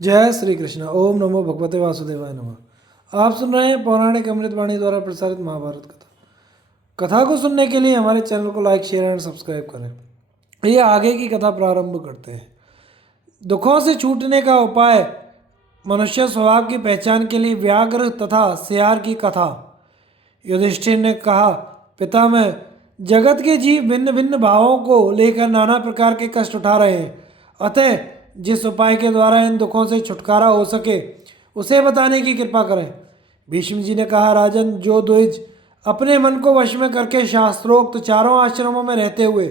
जय श्री कृष्ण। ओम नमो भगवते वासुदेवाय नमः। आप सुन रहे हैं पौराणिक अमृतवाणी द्वारा प्रसारित महाभारत कथा। कथा को सुनने के लिए हमारे चैनल को लाइक, शेयर एंड सब्सक्राइब करें। ये आगे की कथा प्रारंभ करते हैं। दुखों से छूटने का उपाय। मनुष्य स्वभाव की पहचान के लिए व्याघ्र तथा सियार की कथा। युधिष्ठिर ने कहा, पितामह, जगत के जीव भिन्न भिन्न भावों को लेकर नाना प्रकार के कष्ट उठा रहे हैं। अतः जिस उपाय के द्वारा इन दुखों से छुटकारा हो सके उसे बताने की कृपा करें। भीष्म जी ने कहा, राजन, जो द्विज अपने मन को वश में करके शास्त्रोक्त चारों आश्रमों में रहते हुए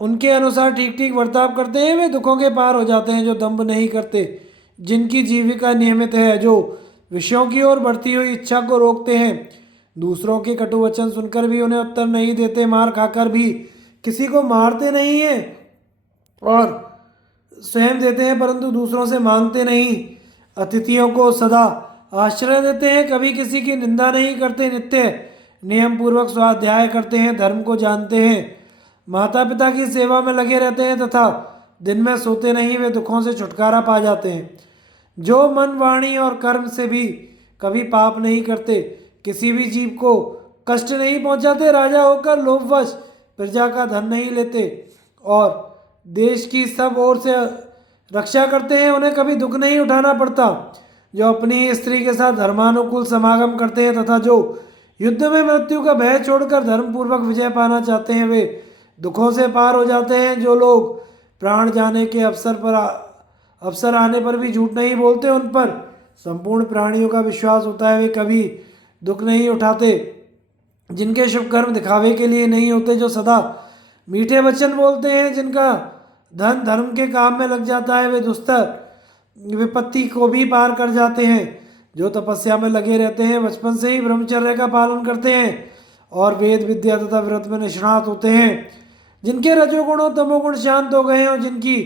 उनके अनुसार ठीक ठीक बर्ताव करते हैं, वे दुखों के पार हो जाते हैं। जो दंभ नहीं करते, जिनकी जीविका नियमित है, जो विषयों की ओर बढ़ती हुई इच्छा को रोकते हैं, दूसरों के कटु वचन सुनकर भी उन्हें उत्तर नहीं देते, मार खाकर भी किसी को मारते नहीं हैं और स्वयं देते हैं परंतु दूसरों से मांगते नहीं, अतिथियों को सदा आश्रय देते हैं, कभी किसी की निंदा नहीं करते, नित्य नियम पूर्वक स्वाध्याय करते हैं, धर्म को जानते हैं, माता पिता की सेवा में लगे रहते हैं तथा दिन में सोते नहीं, वे दुखों से छुटकारा पा जाते हैं। जो मन, वाणी और कर्म से भी कभी पाप नहीं करते, किसी भी जीव को कष्ट नहीं पहुंचाते, राजा होकर लोभवश प्रजा का धन नहीं लेते और देश की सब ओर से रक्षा करते हैं, उन्हें कभी दुख नहीं उठाना पड़ता। जो अपनी स्त्री के साथ धर्मानुकूल समागम करते हैं तथा जो युद्ध में मृत्यु का भय छोड़कर धर्मपूर्वक विजय पाना चाहते हैं, वे दुखों से पार हो जाते हैं। जो लोग प्राण जाने के अवसर आने पर भी झूठ नहीं बोलते, उन पर संपूर्ण प्राणियों का विश्वास होता है, वे कभी दुख नहीं उठाते। जिनके शुभ कर्म दिखावे के लिए नहीं होते, जो सदा मीठे वचन बोलते हैं, जिनका धन धर्म के काम में लग जाता है, वे दुस्तर विपत्ति को भी पार कर जाते हैं। जो तपस्या में लगे रहते हैं, बचपन से ही ब्रह्मचर्य का पालन करते हैं और वेद विद्या तथा व्रत में निष्णात होते हैं, जिनके रजोगुण और तमोगुण शांत हो गए हैं और जिनकी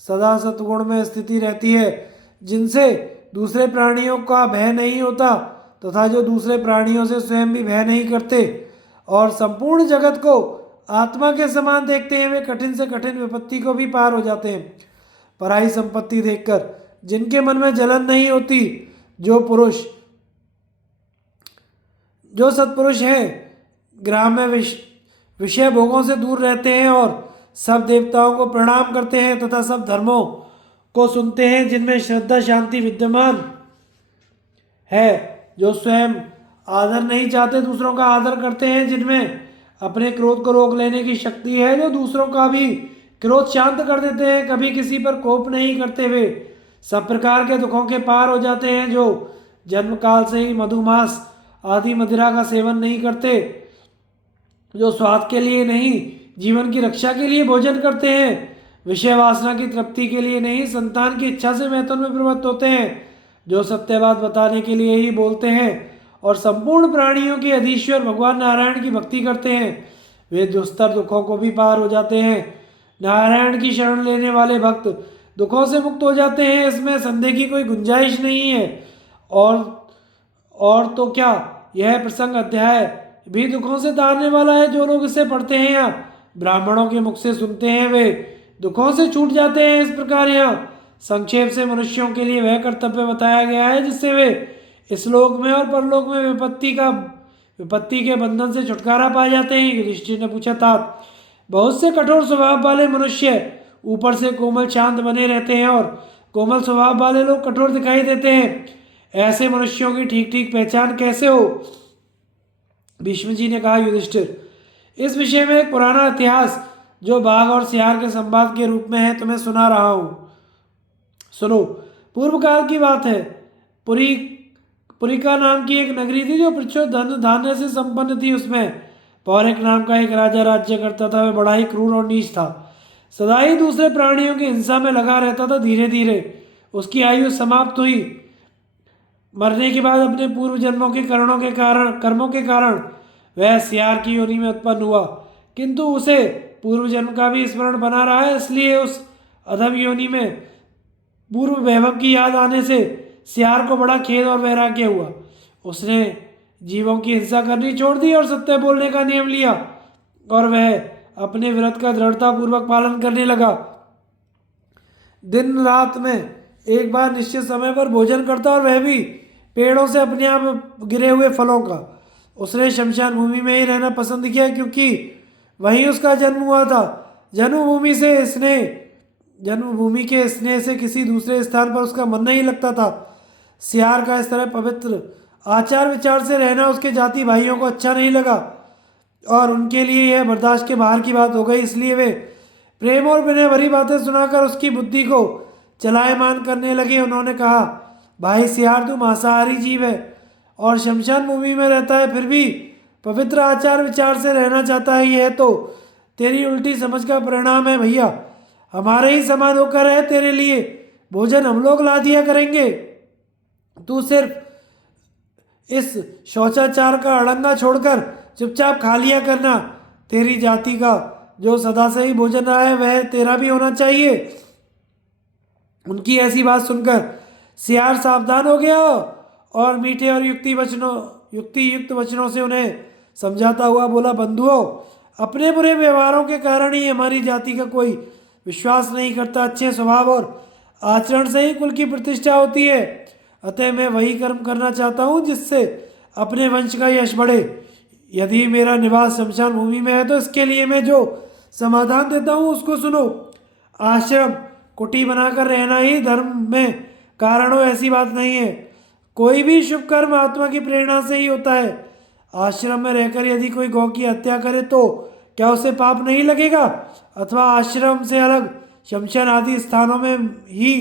सदा सतगुण में स्थिति रहती है, जिनसे दूसरे प्राणियों का भय नहीं होता तथा जो दूसरे प्राणियों से स्वयं भी भय नहीं करते और संपूर्ण जगत को आत्मा के समान देखते हैं, वे कठिन से कठिन विपत्ति को भी पार हो जाते हैं। पराई संपत्ति देखकर जिनके मन में जलन नहीं होती, जो सत्पुरुष हैं, ग्राम में विषय भोगों से दूर रहते हैं और सब देवताओं को प्रणाम करते हैं तथा सब धर्मों को सुनते हैं, जिनमें श्रद्धा शांति विद्यमान है, जो स्वयं आदर नहीं चाहते, दूसरों का आदर करते हैं, जिनमें अपने क्रोध को रोक लेने की शक्ति है, जो दूसरों का भी क्रोध शांत कर देते हैं, कभी किसी पर कोप नहीं करते, वे सब प्रकार के दुखों के पार हो जाते हैं। जो जन्म काल से ही मधुमास आदि मदिरा का सेवन नहीं करते, जो स्वाद के लिए नहीं जीवन की रक्षा के लिए भोजन करते हैं, विषय वासना की तृप्ति के लिए नहीं संतान की इच्छा से मैथुन में प्रवृत्त होते हैं, जो सत्य बात बताने के लिए ही बोलते हैं और संपूर्ण प्राणियों के अधीश्वर भगवान नारायण की भक्ति करते हैं, वे दुस्तर दुखों को भी पार हो जाते हैं। नारायण की शरण लेने वाले भक्त दुखों से मुक्त हो जाते हैं, इसमें संदेह की कोई गुंजाइश नहीं है। और तो क्या, यह प्रसंग अध्याय भी दुखों से तारने वाला है। जो लोग इसे पढ़ते हैं या ब्राह्मणों के मुख से सुनते हैं, वे दुखों से छूट जाते हैं। इस प्रकार यहाँ संक्षेप से मनुष्यों के लिए वह कर्तव्य बताया गया है जिससे वे इस लोक में और परलोक में विपत्ति के बंधन से छुटकारा पा जाते हैं। युधिष्ठिर ने पूछा, तात, बहुत से कठोर स्वभाव वाले मनुष्य ऊपर से कोमल शांत बने रहते हैं और कोमल स्वभाव वाले लोग कठोर दिखाई देते हैं, ऐसे मनुष्यों की ठीक ठीक पहचान कैसे हो? भीष्म जी ने कहा, युधिष्ठिर, इस विषय में एक पुराना इतिहास जो बाघ और सियार के संवाद के रूप में है तुम्हें सुना रहा हूँ। सुनो। पूर्व काल की बात है। पुरिका नाम की एक नगरी थी जो प्रचुर धन धान्य से संपन्न थी। उसमें पौरिक नाम का एक राजा राज्य करता था। वह बड़ा ही क्रूर और नीच था, सदा ही दूसरे प्राणियों की हिंसा में लगा रहता था। धीरे धीरे उसकी आयु समाप्त हुई। मरने के बाद अपने पूर्व जन्मों के कर्मों के कारण वह सियार की योनि में उत्पन्न हुआ, किंतु उसे पूर्व जन्म का भी स्मरण बना रहा है, इसलिए उस अधम योनि में पूर्व वैभव की याद आने से सियार को बड़ा खेद और वैराग्य हुआ। उसने जीवों की हिंसा करनी छोड़ दी और सत्य बोलने का नियम लिया और वह अपने व्रत का दृढ़तापूर्वक पालन करने लगा। दिन रात में एक बार निश्चित समय पर भोजन करता, और वह भी पेड़ों से अपने आप गिरे हुए फलों का। उसने शमशान भूमि में ही रहना पसंद किया क्योंकि वहीं उसका जन्म हुआ था। जन्मभूमि के स्नेह से किसी दूसरे स्थान पर उसका मन नहीं लगता था। सियार का इस तरह पवित्र आचार विचार से रहना उसके जाति भाइयों को अच्छा नहीं लगा, और उनके लिए यह बर्दाश्त के बाहर की बात हो गई। इसलिए वे प्रेम और विनय भरी बातें सुनाकर उसकी बुद्धि को चलायमान करने लगे। उन्होंने कहा, भाई सियार, तू मांसाहारी जीव है और शमशान भूमि में रहता है, फिर भी पवित्र आचार विचार से रहना चाहता है। यह तो तेरी उल्टी समझ का परिणाम है भैया। हमारे ही समान होकर है, तेरे लिए भोजन हम लोग ला दिया करेंगे। तू सिर्फ इस शौचाचार का अड़ंगा छोड़कर चुपचाप खा लिया करना। तेरी जाति का जो सदा से ही भोजन रहा है वह तेरा भी होना चाहिए। उनकी ऐसी बात सुनकर सियार सावधान हो गया और मीठे और युक्ति युक्त वचनों से उन्हें समझाता हुआ बोला, बंधुओं, अपने बुरे व्यवहारों के कारण ही हमारी जाति का कोई विश्वास नहीं करता। अच्छे स्वभाव और आचरण से ही कुल की प्रतिष्ठा होती है। अतः मैं वही कर्म करना चाहता हूँ जिससे अपने वंश का यश बढ़े। यदि मेरा निवास शमशान भूमि में है तो इसके लिए मैं जो समाधान देता हूँ उसको सुनो। आश्रम कुटी बनाकर रहना ही धर्म में कारण हो, ऐसी बात नहीं है। कोई भी शुभ कर्म आत्मा की प्रेरणा से ही होता है। आश्रम में रहकर यदि कोई गौ की हत्या करे तो क्या उसे पाप नहीं लगेगा? अथवा आश्रम से अलग शमशान आदि स्थानों में ही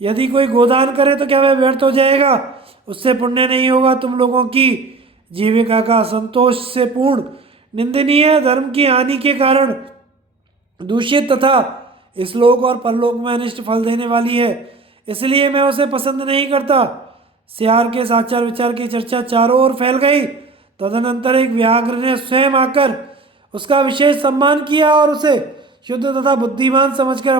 यदि कोई गोदान करे तो क्या वह व्यर्थ हो जाएगा? उससे पुण्य नहीं होगा। तुम लोगों की जीविका का असंतोष से पूर्ण निंदनीय धर्म की हानि के कारण दूषित तथा इस लोक और परलोक में अनिष्ट फल देने वाली है, इसलिए मैं उसे पसंद नहीं करता। सियार के आचार विचार की चर्चा चारों ओर फैल गई। तदनंतर एक व्याघ्र ने स्वयं आकर उसका विशेष सम्मान किया और उसे शुद्ध तथा बुद्धिमान समझकर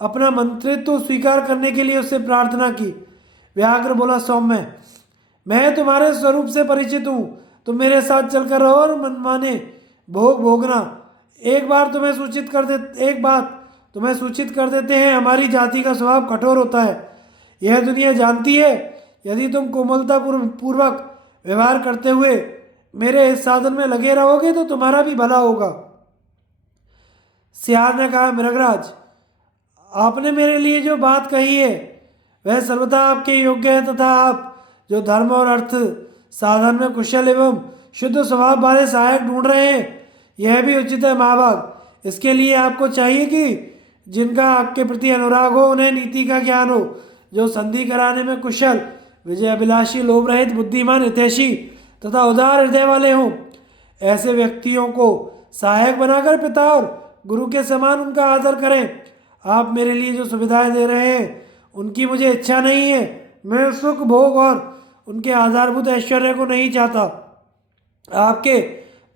अपना मंत्रित्व स्वीकार करने के लिए उससे प्रार्थना की। व्याघ्र बोला, सौम्य, मैं तुम्हारे स्वरूप से परिचित हूँ। तुम मेरे साथ चलकर रहो और मनमाने भोग भोगना। एक बात तुम्हें सूचित कर देते हैं, हमारी जाति का स्वभाव कठोर होता है। यह दुनिया जानती है। यदि तुम कोमलता पूर्वक व्यवहार करते हुए मेरे इस साधन में लगे रहोगे तो तुम्हारा भी भला होगा। सियार ने कहा, मृगराज, आपने मेरे लिए जो बात कही है वह सर्वथा आपके योग्य है, तथा आप जो धर्म और अर्थ साधन में कुशल एवं शुद्ध स्वभाव वाले सहायक ढूंढ रहे हैं यह भी उचित है महाभाग। इसके लिए आपको चाहिए कि जिनका आपके प्रति अनुराग हो, उन्हें नीति का ज्ञान हो, जो संधि कराने में कुशल, विजयाभिलाषी, लोभ रहित, बुद्धिमान, हितैषी तथा उदार हृदय वाले हों। ऐसे व्यक्तियों को सहायक बनाकर पिता और गुरु के समान उनका आदर करें। आप मेरे लिए जो सुविधाएं दे रहे हैं उनकी मुझे इच्छा नहीं है। मैं सुख भोग और उनके आधारभूत ऐश्वर्य को नहीं चाहता। आपके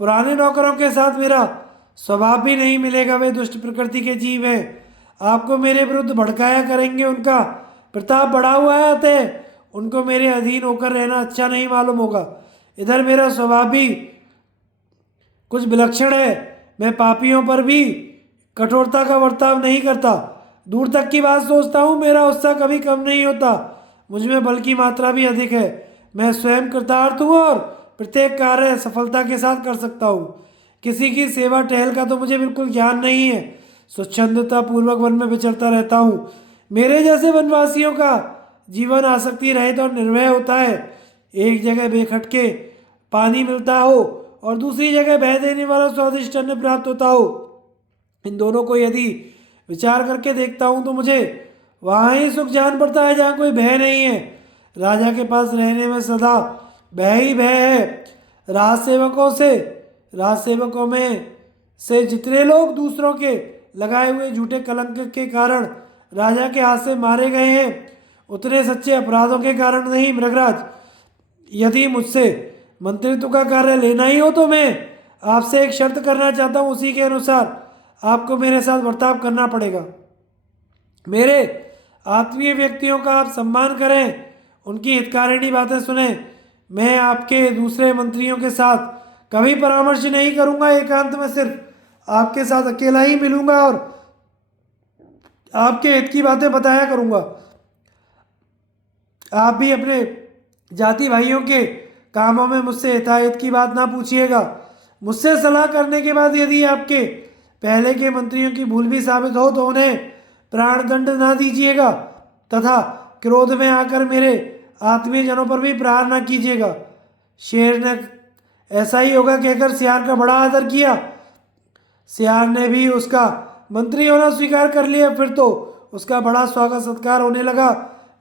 पुराने नौकरों के साथ मेरा स्वभाव भी नहीं मिलेगा। वे दुष्ट प्रकृति के जीव हैं, आपको मेरे विरुद्ध भड़काया करेंगे। उनका प्रताप बढ़ा हुआ है, अतः उनको मेरे अधीन होकर रहना अच्छा नहीं मालूम होगा। इधर मेरा स्वभाव भी कुछ विलक्षण है। मैं पापियों पर भी कठोरता का बर्ताव नहीं करता। दूर तक की बात सोचता हूँ, मेरा उत्साह कभी कम नहीं होता। मुझमें बल की मात्रा भी अधिक है। मैं स्वयं कृतार्थ हूँ और प्रत्येक कार्य सफलता के साथ कर सकता हूँ। किसी की सेवा टहल का तो मुझे बिल्कुल ज्ञान नहीं है। स्वच्छंदता पूर्वक वन में विचरता रहता हूँ। मेरे जैसे वनवासियों का जीवन आसक्ति रहित और निर्भय होता है। एक जगह बेखटके पानी मिलता हो और दूसरी जगह बह देने वाला स्वादिष्ट अन्न प्राप्त होता हो। इन दोनों को यदि विचार करके देखता हूँ तो मुझे वहाँ ही सुख जान पड़ता है जहाँ कोई भय नहीं है। राजा के पास रहने में सदा भय ही भय है। राजसेवकों में से जितने लोग दूसरों के लगाए हुए झूठे कलंक के कारण राजा के हाथ से मारे गए हैं, उतने सच्चे अपराधों के कारण नहीं। मृगराज, यदि मुझसे मंत्रित्व का कार्य लेना ही हो तो मैं आपसे एक शर्त करना चाहता हूँ। उसी के अनुसार आपको मेरे साथ बर्ताव करना पड़ेगा। मेरे आत्मीय व्यक्तियों का आप सम्मान करें, उनकी हितकारिणी बातें सुने। मैं आपके दूसरे मंत्रियों के साथ कभी परामर्श नहीं करूंगा। एकांत में सिर्फ आपके साथ अकेला ही मिलूंगा और आपके हित की बातें बताया करूँगा। आप भी अपने जाति भाइयों के कामों में मुझसे हिताहित की बात ना पूछिएगा। मुझसे सलाह करने के बाद यदि आपके पहले के मंत्रियों की भूल भी साबित हो तो उन्हें प्राणदंड ना दीजिएगा तथा क्रोध में आकर मेरे आत्मीय जनों पर भी प्रहार ना कीजिएगा। शेर ने ऐसा ही होगा कहकर सियार का बड़ा आदर किया। सियार ने भी उसका मंत्री होना स्वीकार कर लिया। फिर तो उसका बड़ा स्वागत सत्कार होने लगा।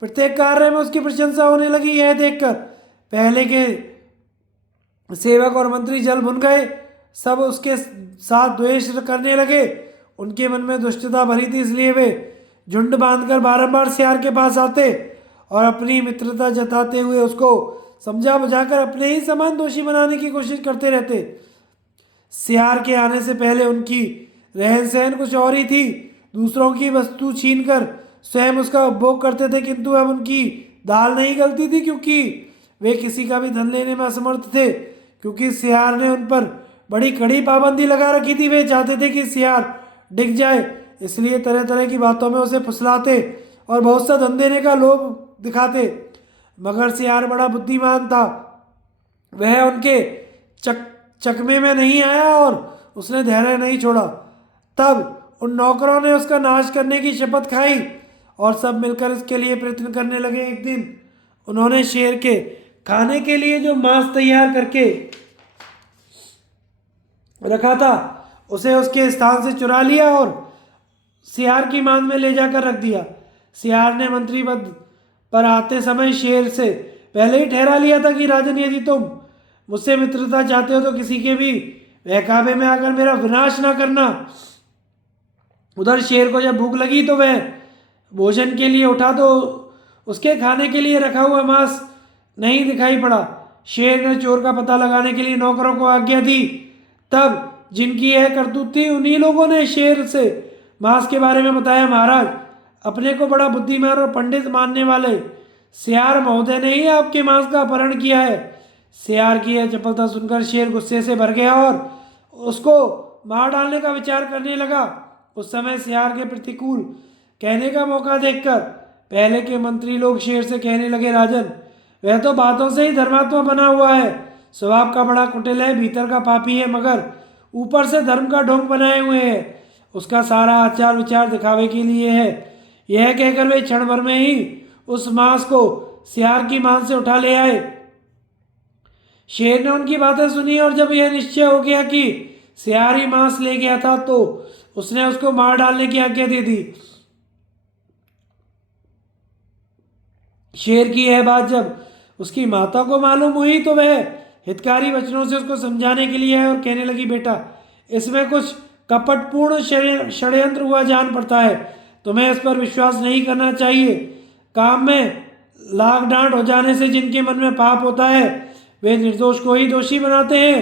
प्रत्येक कार्य में उसकी प्रशंसा होने लगी। यह देखकर पहले के सेवक और मंत्री जल भुन गए। सब उसके साथ द्वेष करने लगे। उनके मन में दुष्टता भरी थी, इसलिए वे झुंड बांधकर बारंबार सियार के पास आते और अपनी मित्रता जताते हुए उसको समझा बुझाकर अपने ही समान दोषी बनाने की कोशिश करते रहते। सियार के आने से पहले उनकी रहन सहन कुछ और ही थी। दूसरों की वस्तु छीनकर स्वयं उसका उपभोग करते थे, किंतु अब उनकी दाल नहीं गलती थी क्योंकि वे किसी का भी धन लेने में असमर्थ थे। क्योंकि सियार ने उन पर बड़ी कड़ी पाबंदी लगा रखी थी। वे चाहते थे कि सियार डिग जाए, इसलिए तरह तरह की बातों में उसे फुसलाते और बहुत सा धन देने का लोभ दिखाते। मगर सियार बड़ा बुद्धिमान था। वह उनके चकमे में नहीं आया और उसने धैर्य नहीं छोड़ा। तब उन नौकरों ने उसका नाश करने की शपथ खाई और सब मिलकर इसके लिए प्रयत्न करने लगे। एक दिन उन्होंने शेर के खाने के लिए जो मांस तैयार करके रखा था उसे उसके स्थान से चुरा लिया और सियार की मांद में ले जाकर रख दिया। सियार ने मंत्री पद पर आते समय शेर से पहले ही ठहरा लिया था कि राजन, यदि तुम मुझसे मित्रता चाहते हो तो किसी के भी बहकावे में आकर मेरा विनाश ना करना। उधर शेर को जब भूख लगी तो वह भोजन के लिए उठा तो उसके खाने के लिए रखा हुआ मांस नहीं दिखाई पड़ा। शेर ने चोर का पता लगाने के लिए नौकरों को आज्ञा दी। तब जिनकी यह करतूत थी उन्हीं लोगों ने शेर से मांस के बारे में बताया। महाराज, अपने को बड़ा बुद्धिमान और पंडित मानने वाले सियार महोदय ने ही आपके मांस का अपहरण किया है। सियार की यह चपलता सुनकर शेर गुस्से से भर गया और उसको मार डालने का विचार करने लगा। उस समय सियार के प्रतिकूल कहने का मौका देखकर पहले के मंत्री लोग शेर से कहने लगे, राजन, वह तो बातों से ही धर्मात्मा बना हुआ है, स्वभाव का बड़ा कुटिल है, भीतर का पापी है, मगर ऊपर से धर्म का ढोंग बनाए हुए है। उसका सारा आचार विचार दिखावे के लिए है। यह कहकर वे क्षण भर में ही उस मांस को सियार की मान से उठा ले आए। शेर ने उनकी बातें सुनी और जब यह निश्चय हो गया कि सियार ही मांस ले गया था तो उसने उसको मार डालने की आज्ञा दे दी। शेर की यह बात जब उसकी माता को मालूम हुई तो वह हितकारी वचनों से उसको समझाने के लिए आए और कहने लगी, बेटा, इसमें कुछ कपटपूर्ण षड्यंत्र हुआ जान पड़ता है। तुम्हें इस पर विश्वास नहीं करना चाहिए। काम में लाग डांट हो जाने से जिनके मन में पाप होता है वे निर्दोष को ही दोषी बनाते हैं।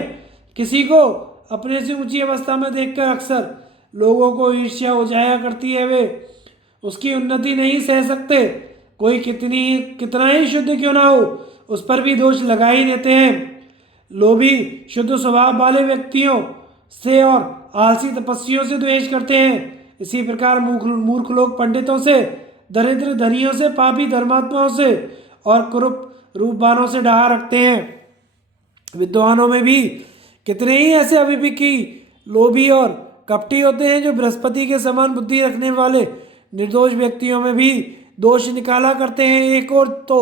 किसी को अपने से ऊंची अवस्था में देखकर अक्सर लोगों को ईर्ष्या हो जाया करती है। वे उसकी उन्नति नहीं सह सकते। कोई कितना ही शुद्ध क्यों ना हो, उस पर भी दोष लगा ही देते हैं। लोभी शुद्ध स्वभाव वाले व्यक्तियों से और आलसी तपस्वियों से द्वेष करते हैं। इसी प्रकार मूर्ख लोग पंडितों से, दरिद्र धनियों से, पापी धर्मात्माओं से और कुरूप रूपवानों से डहा रखते हैं। विद्वानों में भी कितने ही ऐसे अविवेकी, लोभी और कपटी होते हैं जो बृहस्पति के समान बुद्धि रखने वाले निर्दोष व्यक्तियों में भी दोष निकाला करते हैं। एक और तो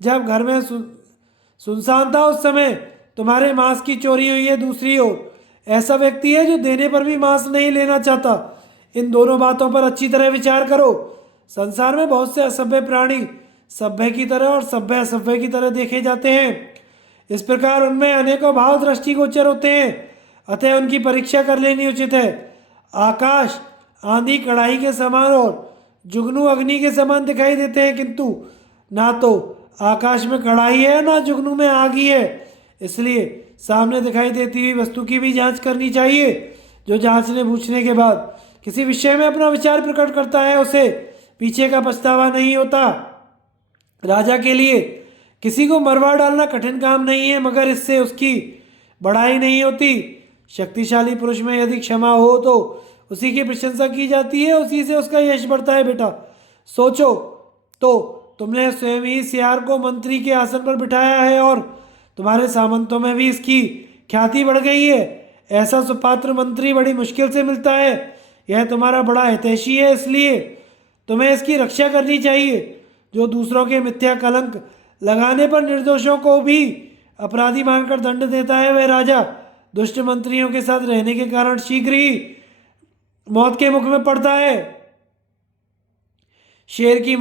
जब घर में सुनसान था उस समय तुम्हारे मांस की चोरी हुई है, दूसरी ओर ऐसा व्यक्ति है जो देने पर भी मांस नहीं लेना चाहता। इन दोनों बातों पर अच्छी तरह विचार करो। संसार में बहुत से असभ्य प्राणी सभ्य की तरह और सभ्य असभ्य की तरह देखे जाते हैं। इस प्रकार उनमें अनेकों भाव दृष्टिगोचर होते हैं, अतः उनकी परीक्षा कर लेनी उचित है। आकाश आंधी कड़ाही के समान और जुगनू अग्नि के समान दिखाई देते हैं, किंतु ना तो आकाश में कड़ाही है ना जुगनू में आग ही है। इसलिए सामने दिखाई देती हुई वस्तु की भी जांच करनी चाहिए। जो जांचने पूछने के बाद किसी विषय में अपना विचार प्रकट करता है उसे पीछे का पछतावा नहीं होता। राजा के लिए किसी को मरवा डालना कठिन काम नहीं है, मगर इससे उसकी बढ़ाई नहीं होती। शक्तिशाली पुरुष में यदि क्षमा हो तो उसी की प्रशंसा की जाती है, उसी से उसका यश बढ़ता है बेटा। सोचो तो, तुमने स्वयं ही सियार को मंत्री के आसन पर बिठाया है और तुम्हारे सामंतों में भी इसकी ख्याति बढ़ गई है। ऐसा सुपात्र मंत्री बड़ी मुश्किल से मिलता है। यह तुम्हारा बड़ा हितैषी है, इसलिए तुम्हें इसकी रक्षा करनी चाहिए। जो दूसरों के मिथ्या कलंक लगाने पर निर्दोषों को भी अपराधी मानकर दंड देता है, वह राजा दुष्ट मंत्रियों के साथ रहने के कारण शीघ्र ही मौत के मुख में पड़ता है। शेर की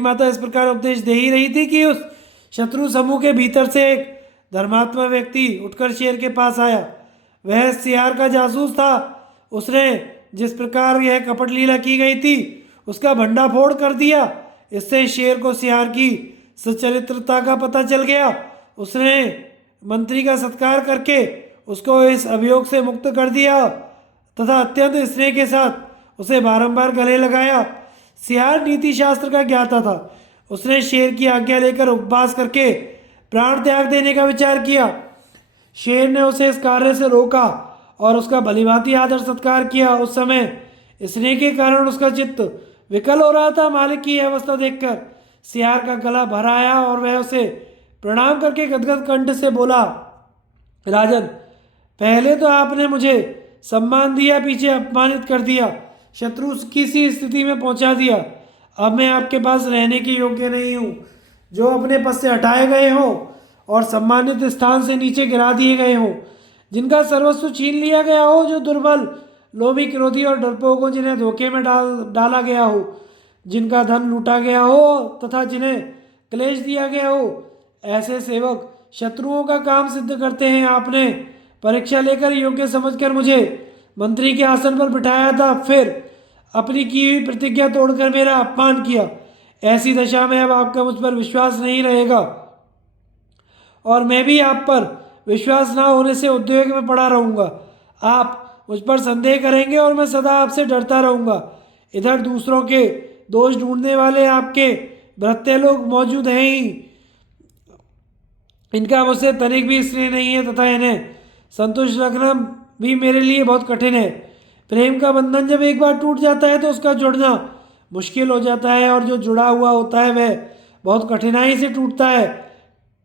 माता इस प्रकार उपदेश दे ही रही थी कि उस शत्रु समूह के भीतर से एक धर्मात्मा व्यक्ति उठकर शेर के पास आया। वह सियार का जासूस था। उसने जिस प्रकार यह कपट लीला की गई थी उसका भंडाफोड़ कर दिया। इससे शेर को सियार की सच्चरित्रता का पता चल गया। उसने मंत्री का सत्कार करके उसको इस अभियोग से मुक्त कर दिया तथा अत्यंत स्नेह के साथ उसे बारंबार गले लगाया। सियार नीति शास्त्र का ज्ञाता था। उसने शेर की आज्ञा लेकर उपवास करके प्राण त्याग देने का विचार किया। शेर ने उसे इस कार्य से रोका और उसका भलीभांति आदर सत्कार किया। उस समय स्नेह के कारण उसका चित्त विकल हो रहा था। मालिक की यह अवस्था देखकर सियार का गला भर आया और वह उसे प्रणाम करके गदगद कंठ से बोला, राजन, पहले तो आपने मुझे सम्मान दिया, पीछे अपमानित कर दिया, शत्रु की सी स्थिति में पहुंचा दिया। अब मैं आपके पास रहने के योग्य नहीं हूँ। जो अपने पद से हटाए गए हो और सम्मानित स्थान से नीचे गिरा दिए गए हो, जिनका सर्वस्व छीन लिया गया हो, जो दुर्बल, लोभी, क्रोधी और डरपोक हो, जिन्हें धोखे में डाला गया हो, जिनका धन लूटा गया हो तथा जिन्हें क्लेश दिया गया हो, ऐसे सेवक शत्रुओं का काम सिद्ध करते हैं। आपने परीक्षा लेकर योग्य समझकर मुझे मंत्री के आसन पर बिठाया था, फिर अपनी की हुई प्रतिज्ञा तोड़कर मेरा अपमान किया। ऐसी दशा में अब आपका मुझ पर विश्वास नहीं रहेगा और मैं भी आप पर विश्वास ना होने से उद्वेग में पड़ा रहूँगा। आप मुझ पर संदेह करेंगे और मैं सदा आपसे डरता रहूँगा। इधर दूसरों के दोष ढूंढने वाले आपके भृत्य लोग मौजूद हैं ही। इनका मुझसे तनिक भी स्नेह नहीं है तथा इन्हें संतुष्ट रखना भी मेरे लिए बहुत कठिन है। प्रेम का बंधन जब एक बार टूट जाता है तो उसका जुड़ना मुश्किल हो जाता है और जो जुड़ा हुआ होता है वह बहुत कठिनाई से टूटता है,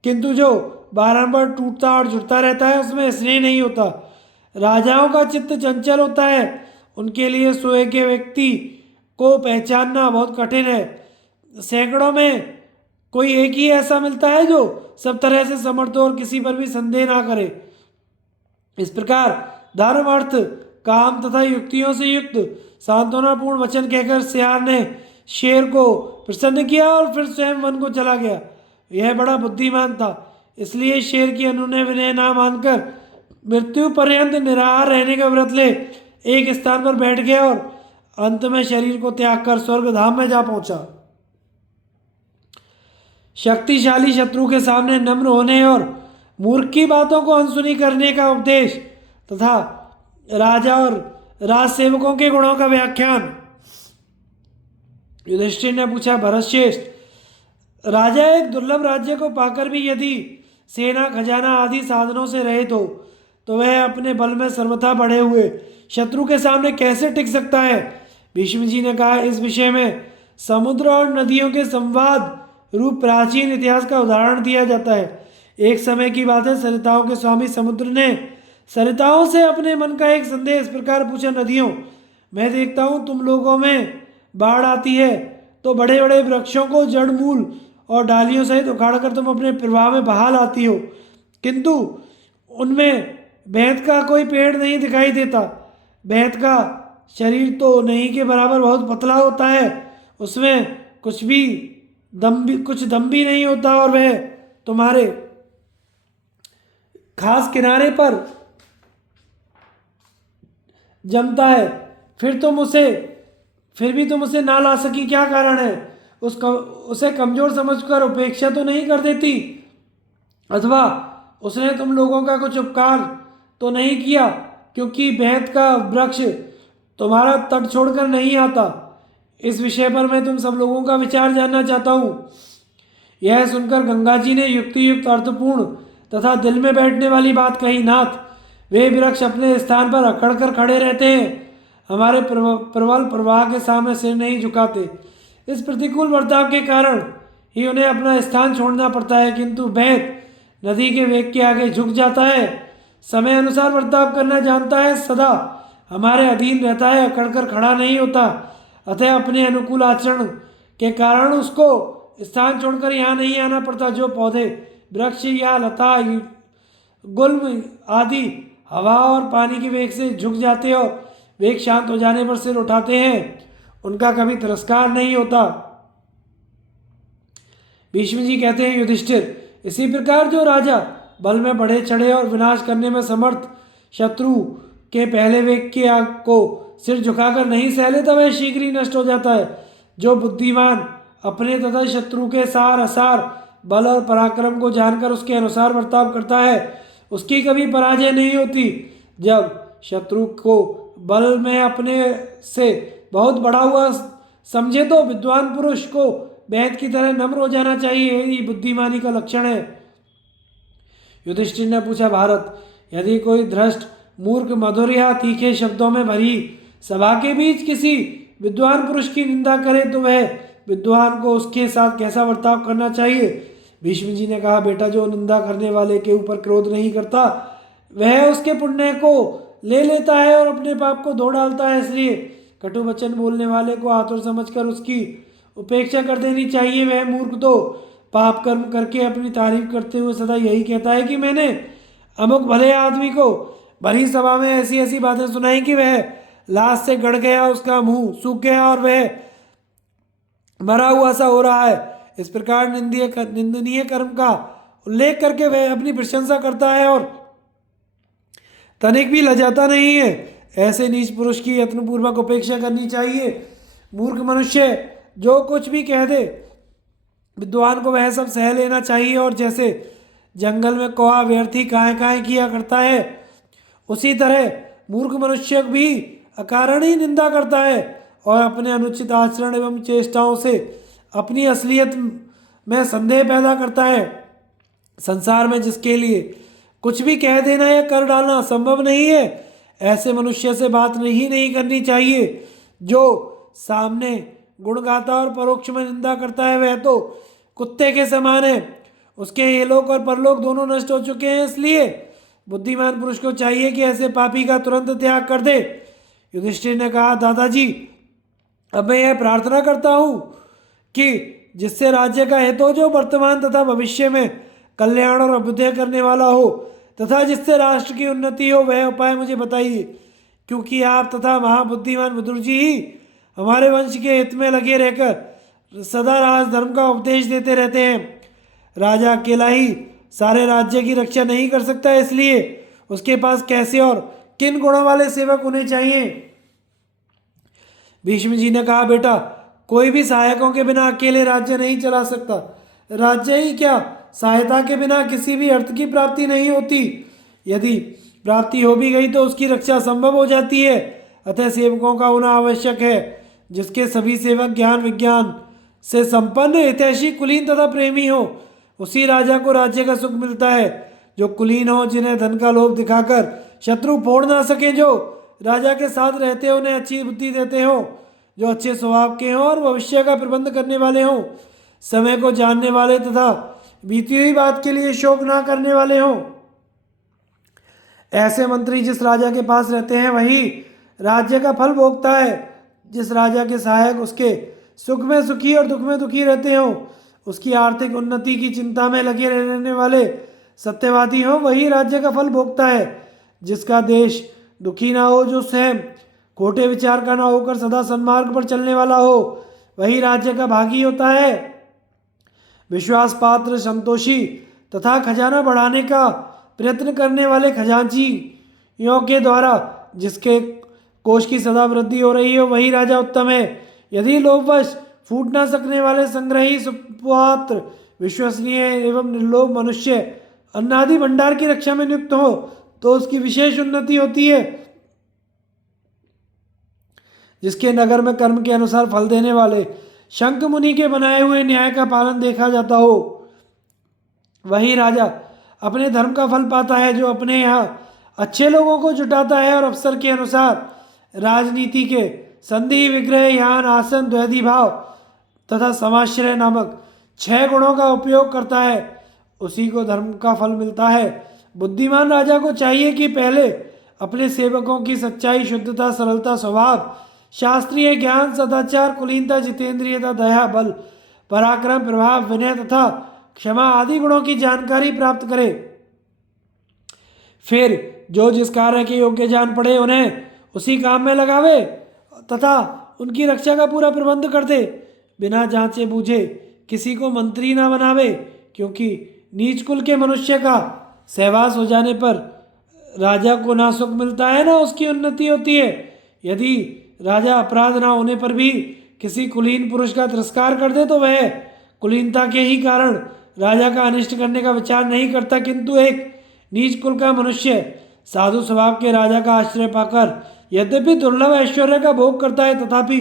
किंतु जो बारंबार टूटता और जुड़ता रहता है उसमें स्नेह नहीं होता। राजाओं का चित्त चंचल होता है, उनके लिए स्वयं के व्यक्ति को पहचानना बहुत कठिन है। सैकड़ों में कोई एक ही ऐसा मिलता है जो सब तरह से समर्थ हो और किसी पर भी संदेह ना करे। इस प्रकार धर्म, अर्थ, काम तथा युक्तियों से युक्त सांत्वनापूर्ण वचन कहकर सियार ने शेर को प्रसन्न किया और फिर स्वयं वन को चला गया। यह बड़ा बुद्धिमान था, इसलिए शेर की अनुनय विनय ना मानकर मृत्यु पर्यंत निराहार रहने का व्रत ले एक स्थान पर बैठ गया और अंत में शरीर को त्याग कर स्वर्ग धाम में जा पहुंचा। शक्तिशाली शत्रु के सामने नम्र होने और मूर्ख की बातों को अनसुनी करने का उपदेश तथा राजा और राजसेवकों के गुणों का व्याख्यान। युधिष्ठिर ने पूछा, भरतश्रेष्ठ, राजा एक दुर्लभ राज्य को पाकर भी यदि सेना, खजाना आदि साधनों से रहित हो तो वह अपने बल में सर्वथा बढ़े हुए शत्रु के सामने कैसे टिक सकता है? भीष्म जी ने कहा, इस विषय में समुद्र और नदियों के संवाद रूप प्राचीन इतिहास का उदाहरण दिया जाता है। एक समय की बात है, सरिताओं के स्वामी समुद्र ने सरिताओं से अपने मन का एक संदेह इस प्रकार पूछा, नदियों, मैं देखता हूँ तुम लोगों में बाढ़ आती है तो बड़े बड़े वृक्षों को जड़, मूल और डालियों सहित उखाड़कर तुम अपने प्रवाह में बहा लाती हो, किंतु उनमें भैंत का कोई पेड़ नहीं दिखाई देता। भैंत का शरीर तो नहीं के बराबर बहुत पतला होता है, उसमें कुछ दम भी नहीं होता और वह तुम्हारे खास किनारे पर जमता है, फिर भी तुम उसे ना ला सकी, क्या कारण है? उसे कमजोर समझकर उपेक्षा तो नहीं कर देती, अथवा उसने तुम लोगों का कुछ उपकार तो नहीं किया, क्योंकि भैंत का वृक्ष तुम्हारा तट छोड़कर नहीं आता। इस विषय पर मैं तुम सब लोगों का विचार जानना चाहता हूँ। यह सुनकर गंगा जी ने युक्ति युक्त, अर्थपूर्ण तथा दिल में बैठने वाली बात कही, नाथ, वे वृक्ष अपने स्थान पर अकड़ कर खड़े रहते हैं हमारे प्रबल प्रवाह के सामने सिर नहीं झुकाते। इस प्रतिकूल बर्ताव के कारण ही उन्हें अपना स्थान छोड़ना पड़ता है, किंतु बैत नदी के वेग के आगे झुक जाता है, समय अनुसार बर्ताव करना जानता है, सदा हमारे अधीन रहता है, अकड़कर खड़ा नहीं होता। अतः अपने अनुकूल आचरण के कारण उसको स्थान छोड़कर यहाँ नहीं आना पड़ता। जो पौधे, वृक्ष या लता, गुल्म आदि हवा और पानी के वेग से झुक जाते और वेग शांत हो जाने पर सिर उठाते हैं, उनका कभी तिरस्कार नहीं होता। भीष्म जी कहते हैं, युधिष्ठिर, इसी प्रकार जो राजा बल में बढ़े चढ़े और विनाश करने में समर्थ शत्रु के पहले वेग की आग को सिर झुकाकर नहीं सह लेता, वह शीघ्र ही नष्ट हो जाता है। जो बुद्धिमान अपने तथा शत्रु के सार असार बल और पराक्रम को जानकर उसके अनुसार बर्ताव करता है, उसकी कभी पराजय नहीं होती। जब शत्रु को बल में अपने से बहुत बढ़ा हुआ समझे तो विद्वान पुरुष को बैत की तरह नम्र हो जाना चाहिए, यही बुद्धिमानी का लक्षण है। युधिष्ठिर ने पूछा, भारत, यदि कोई धृष्ट मूर्ख मधुर या तीखे शब्दों में भरी सभा के बीच किसी विद्वान पुरुष की निंदा करे तो वह विद्वान को उसके साथ कैसा बर्ताव करना चाहिए? भीष्म जी ने कहा, बेटा, जो निंदा करने वाले के ऊपर क्रोध नहीं करता वह उसके पुण्य को ले लेता है और अपने पाप को धो डालता है। इसलिए कटु वचन बोलने वाले को आतुर समझकर उसकी उपेक्षा कर देनी चाहिए। वह मूर्ख तो पाप कर्म करके अपनी तारीफ करते हुए सदा यही कहता है कि मैंने अमुक भले आदमी को भरी सभा में ऐसी ऐसी बातें सुनाई कि वह लाश से गड़ गया, उसका मुंह सूख गया और वह मरा हुआ सा हो रहा है। इस प्रकार निंदनीय कर्म का उल्लेख करके वह अपनी प्रशंसा करता है और तनिक भी लजाता नहीं है। ऐसे नीच पुरुष की यत्नपूर्वक उपेक्षा करनी चाहिए। मूर्ख मनुष्य जो कुछ भी कह दे विद्वान को वह सब सह लेना चाहिए, और जैसे जंगल में कौआ व्यर्थी काहे काहे किया करता है, उसी तरह मूर्ख मनुष्य भी अकारण ही निंदा करता है और अपने अनुचित आचरण एवं चेष्टाओं से अपनी असलियत में संदेह पैदा करता है। संसार में जिसके लिए कुछ भी कह देना या कर डालना संभव नहीं है, ऐसे मनुष्य से बात नहीं करनी चाहिए। जो सामने गुण गाता और परोक्ष में निंदा करता है वह तो कुत्ते के समान है, उसके ये लोक और परलोक दोनों नष्ट हो चुके हैं। इसलिए बुद्धिमान पुरुष को चाहिए कि ऐसे पापी का तुरंत त्याग कर दे। युधिष्ठिर ने कहा, दादाजी, अब मैं यह प्रार्थना करता हूँ कि जिससे राज्य का हित हो, जो वर्तमान तथा भविष्य में कल्याण और अभ्युदय करने वाला हो तथा जिससे राष्ट्र की उन्नति हो, वह उपाय मुझे बताइए, क्योंकि आप तथा महाबुद्धिमान विदुर जी ही हमारे वंश के हित में लगे रहकर सदा राजधर्म का उपदेश देते रहते हैं। राजा अकेला ही सारे राज्य की रक्षा नहीं कर सकता, इसलिए उसके पास कैसे और किन गुणों वाले सेवक होने चाहिए? भीष्म जी ने कहा, बेटा, कोई भी सहायकों के बिना अकेले राज्य नहीं चला सकता। राज्य ही क्या, सहायता के बिना किसी भी अर्थ की प्राप्ति नहीं होती। यदि प्राप्ति हो भी गई तो उसकी रक्षा संभव हो जाती है। अतः सेवकों का होना आवश्यक है। जिसके सभी सेवक ज्ञान विज्ञान से संपन्न, हितैषी, कुलीन तथा प्रेमी हो, उसी राजा को राज्य का सुख मिलता है। जो कुलीन हो, जिन्हें धन का लोभ दिखाकर शत्रु फोड़ ना सके, जो राजा के साथ रहते हो, उन्हें अच्छी बुद्धि देते हो, जो अच्छे स्वभाव के हों और भविष्य का प्रबंध करने वाले हों, समय को जानने वाले तथा बीती हुई बात के लिए शोक ना करने वाले हों। ऐसे मंत्री जिस राजा के पास रहते हैं वही राज्य का फल भोगता है। जिस राजा के सहायक उसके सुख में सुखी और दुख में दुखी रहते हों, उसकी आर्थिक उन्नति की चिंता में लगे रहने वाले सत्यवादी हों, वही राज्य का फल भोगता है। जिसका देश दुखी ना हो, जो स्वयं खोटे विचार का ना होकर सदा सन्मार्ग पर चलने वाला हो, वही राज्य का भागी होता है। विश्वास पात्र, संतोषी तथा खजाना बढ़ाने का प्रयत्न करने वाले खजांचियों के द्वारा जिसके कोष की सदा वृद्धि हो रही हो, वही राजा उत्तम है। यदि लोभवश फूट ना सकने वाले संग्रही, सुपात्र, विश्वसनीय एवं निर्लोभ मनुष्य अन्नादि भंडार की रक्षा में नियुक्त हो तो उसकी विशेष उन्नति होती है। जिसके नगर में कर्म के अनुसार फल देने वाले शंख मुनि के बनाए हुए न्याय का पालन देखा जाता हो, वही राजा अपने धर्म का फल पाता है। जो अपने यहाँ अच्छे लोगों को जुटाता है और अवसर के अनुसार राजनीति के संधि, विग्रह, यान, आसन, द्वैधी भाव तथा समाश्रय नामक 6 गुणों का उपयोग करता है, उसी को धर्म का फल मिलता है। बुद्धिमान राजा को चाहिए कि पहले अपने सेवकों की सच्चाई, शुद्धता, सरलता, स्वभाव, शास्त्रीय ज्ञान, सदाचार, कुलीनता, जितेंद्रियता, दया, बल, पराक्रम, प्रभाव, विनय तथा क्षमा आदि गुणों की जानकारी प्राप्त करे। फिर जो जिस कार्य के योग्य जान पड़े उन्हें उसी काम में लगावे तथा उनकी रक्षा का पूरा प्रबंध कर दे। बिना जांचे बूझे किसी को मंत्री ना बनावे, क्योंकि नीच कुल के मनुष्य का सहवास हो जाने पर राजा को ना सुख मिलता है ना उसकी उन्नति होती है। यदि राजा अपराध ना होने पर भी किसी कुलीन पुरुष का तिरस्कार कर दे तो वह कुलीनता के ही कारण राजा का अनिष्ट करने का विचार नहीं करता, किंतु एक नीच कुल का मनुष्य साधु स्वभाव के राजा का आश्रय पाकर यद्यपि दुर्लभ ऐश्वर्य का भोग करता है, तथापि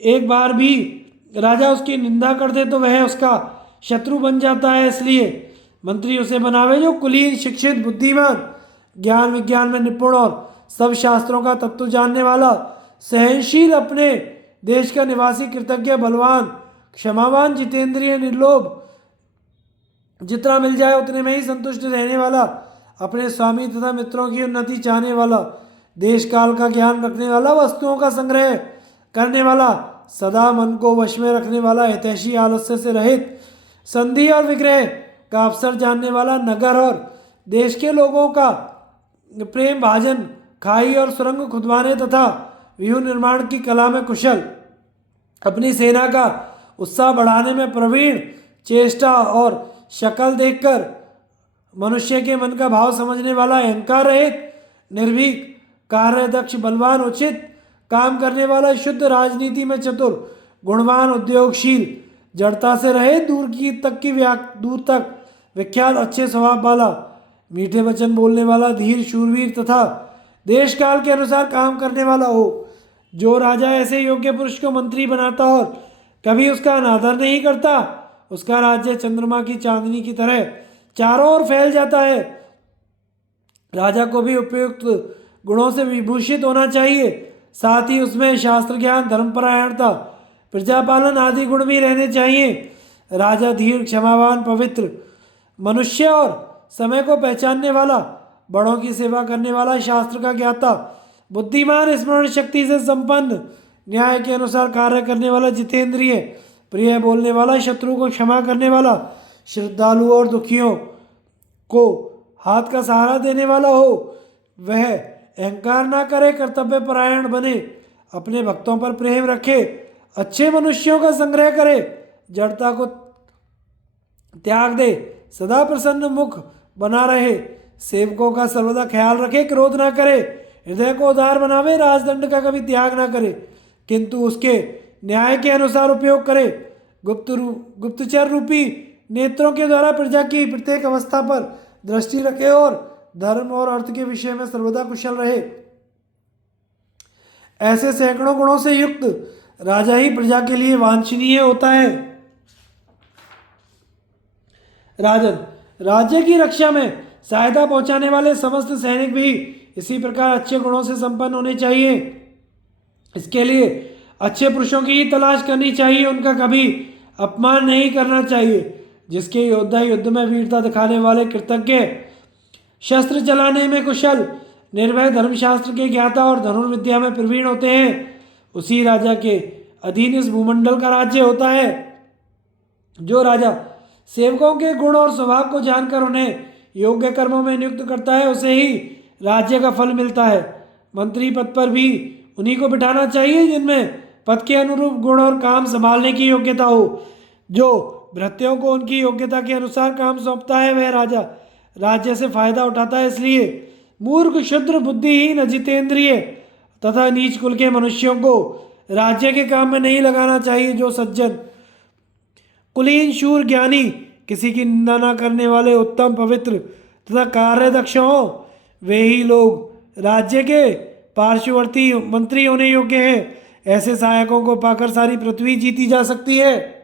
एक बार भी राजा उसकी निंदा कर दे तो वह उसका शत्रु बन जाता है। इसलिए मंत्री उसे बनावे जो कुलीन, शिक्षित, बुद्धिमान, ज्ञान विज्ञान में निपुण और सब शास्त्रों का तत्व जानने वाला, सहनशील, अपने देश का निवासी, कृतज्ञ, बलवान, क्षमावान, जितेंद्रिय, निर्लोभ, जितना मिल जाए उतने में ही संतुष्ट रहने वाला, अपने स्वामी तथा मित्रों की उन्नति चाहने वाला, देश काल का ज्ञान रखने वाला, वस्तुओं का संग्रह करने वाला, सदा मन को वश में रखने वाला, हितैषी, आलस्य से रहित, संधि और विग्रह का अवसर जानने वाला, नगर और देश के लोगों का प्रेम भाजन, खाई और सुरंग खुदवाने तथा व्यूह निर्माण की कला में कुशल, अपनी सेना का उत्साह बढ़ाने में प्रवीण, चेष्टा और शक्ल देखकर मनुष्य के मन का भाव समझने वाला, अहंकार रहित, निर्भीक, कार्यदक्ष, बलवान, उचित काम करने वाला, शुद्ध, राजनीति में चतुर, गुणवान, उद्योगशील, जड़ता से रहे, दूर तक विख्यात, अच्छे स्वभाव वाला, मीठे वचन बोलने वाला, धीर, शूरवीर तथा देश काल के अनुसार काम करने वाला हो। जो राजा ऐसे योग्य पुरुष को मंत्री बनाता और कभी उसका अनादर नहीं करता, उसका राज्य चंद्रमा की चांदनी की तरह चारों ओर फैल जाता है। राजा को भी उपयुक्त गुणों से विभूषित होना चाहिए, साथ ही उसमें शास्त्र ज्ञान, धर्मपरायणता, प्रजापालन आदि गुण भी रहने चाहिए। राजा धीर, क्षमावान, पवित्र, मनुष्य और समय को पहचानने वाला, बड़ों की सेवा करने वाला, शास्त्र का ज्ञाता, बुद्धिमान, स्मरण शक्ति से संपन्न, न्याय के अनुसार कार्य करने वाला, जितेंद्रिय, प्रिय बोलने वाला, शत्रु को क्षमा करने वाला, श्रद्धालु और दुखियों को हाथ का सहारा देने वाला हो। वह अहंकार ना करे, कर्तव्य परायण बने, अपने भक्तों पर प्रेम रखे, अच्छे मनुष्यों का संग्रह करे, जड़ता को त्याग दे, सदा प्रसन्न मुख बना रहे, सेवकों का सर्वदा ख्याल रखे, क्रोध ना करे, हृदय को उदार बनावे, राजदंड का कभी त्याग ना करे, किंतु उसके न्याय के अनुसार उपयोग करे, गुप्तचर रूपी नेत्रों के द्वारा प्रजा की प्रत्येक अवस्था पर दृष्टि रखे और धर्म और अर्थ के विषय में सर्वदा कुशल रहे। ऐसे सैकड़ों गुणों से युक्त राजा ही प्रजा के लिए वांछनीय होता है। राजन, राज्य की रक्षा में सहायता पहुंचाने वाले समस्त सैनिक भी इसी प्रकार अच्छे गुणों से संपन्न होने चाहिए। इसके लिए अच्छे पुरुषों की ही तलाश करनी चाहिए, उनका कभी अपमान नहीं करना चाहिए। जिसके योद्धा युद्ध में वीरता दिखाने वाले, कृतज्ञ, शस्त्र चलाने में कुशल, निर्भय, धर्मशास्त्र के ज्ञाता और धनुर्विद्या में प्रवीण होते हैं, उसी राजा के अधीन इस भूमंडल का राज्य होता है। जो राजा सेवकों के गुण और स्वभाव को जानकर उन्हें योग्य कर्मों में नियुक्त करता है, उसे ही राज्य का फल मिलता है। मंत्री पद पर भी उन्हीं को बिठाना चाहिए जिनमें पद के अनुरूप गुण और काम संभालने की योग्यता हो। जो भृत्यों को उनकी योग्यता के अनुसार काम सौंपता है, वह राजा राज्य से फायदा उठाता है। इसलिए मूर्ख, क्षुद्र, बुद्धिहीन, अजितेंद्रिय तथा नीच कुल के मनुष्यों को राज्य के काम में नहीं लगाना चाहिए। जो सज्जन, कुलीन, शूर, ज्ञानी, किसी की निंदा न करने वाले, उत्तम, पवित्र तथा कार्यदक्ष हों, वे ही लोग राज्य के पार्श्ववर्ती मंत्री होने योग्य हैं। ऐसे सहायकों को पाकर सारी पृथ्वी जीती जा सकती है।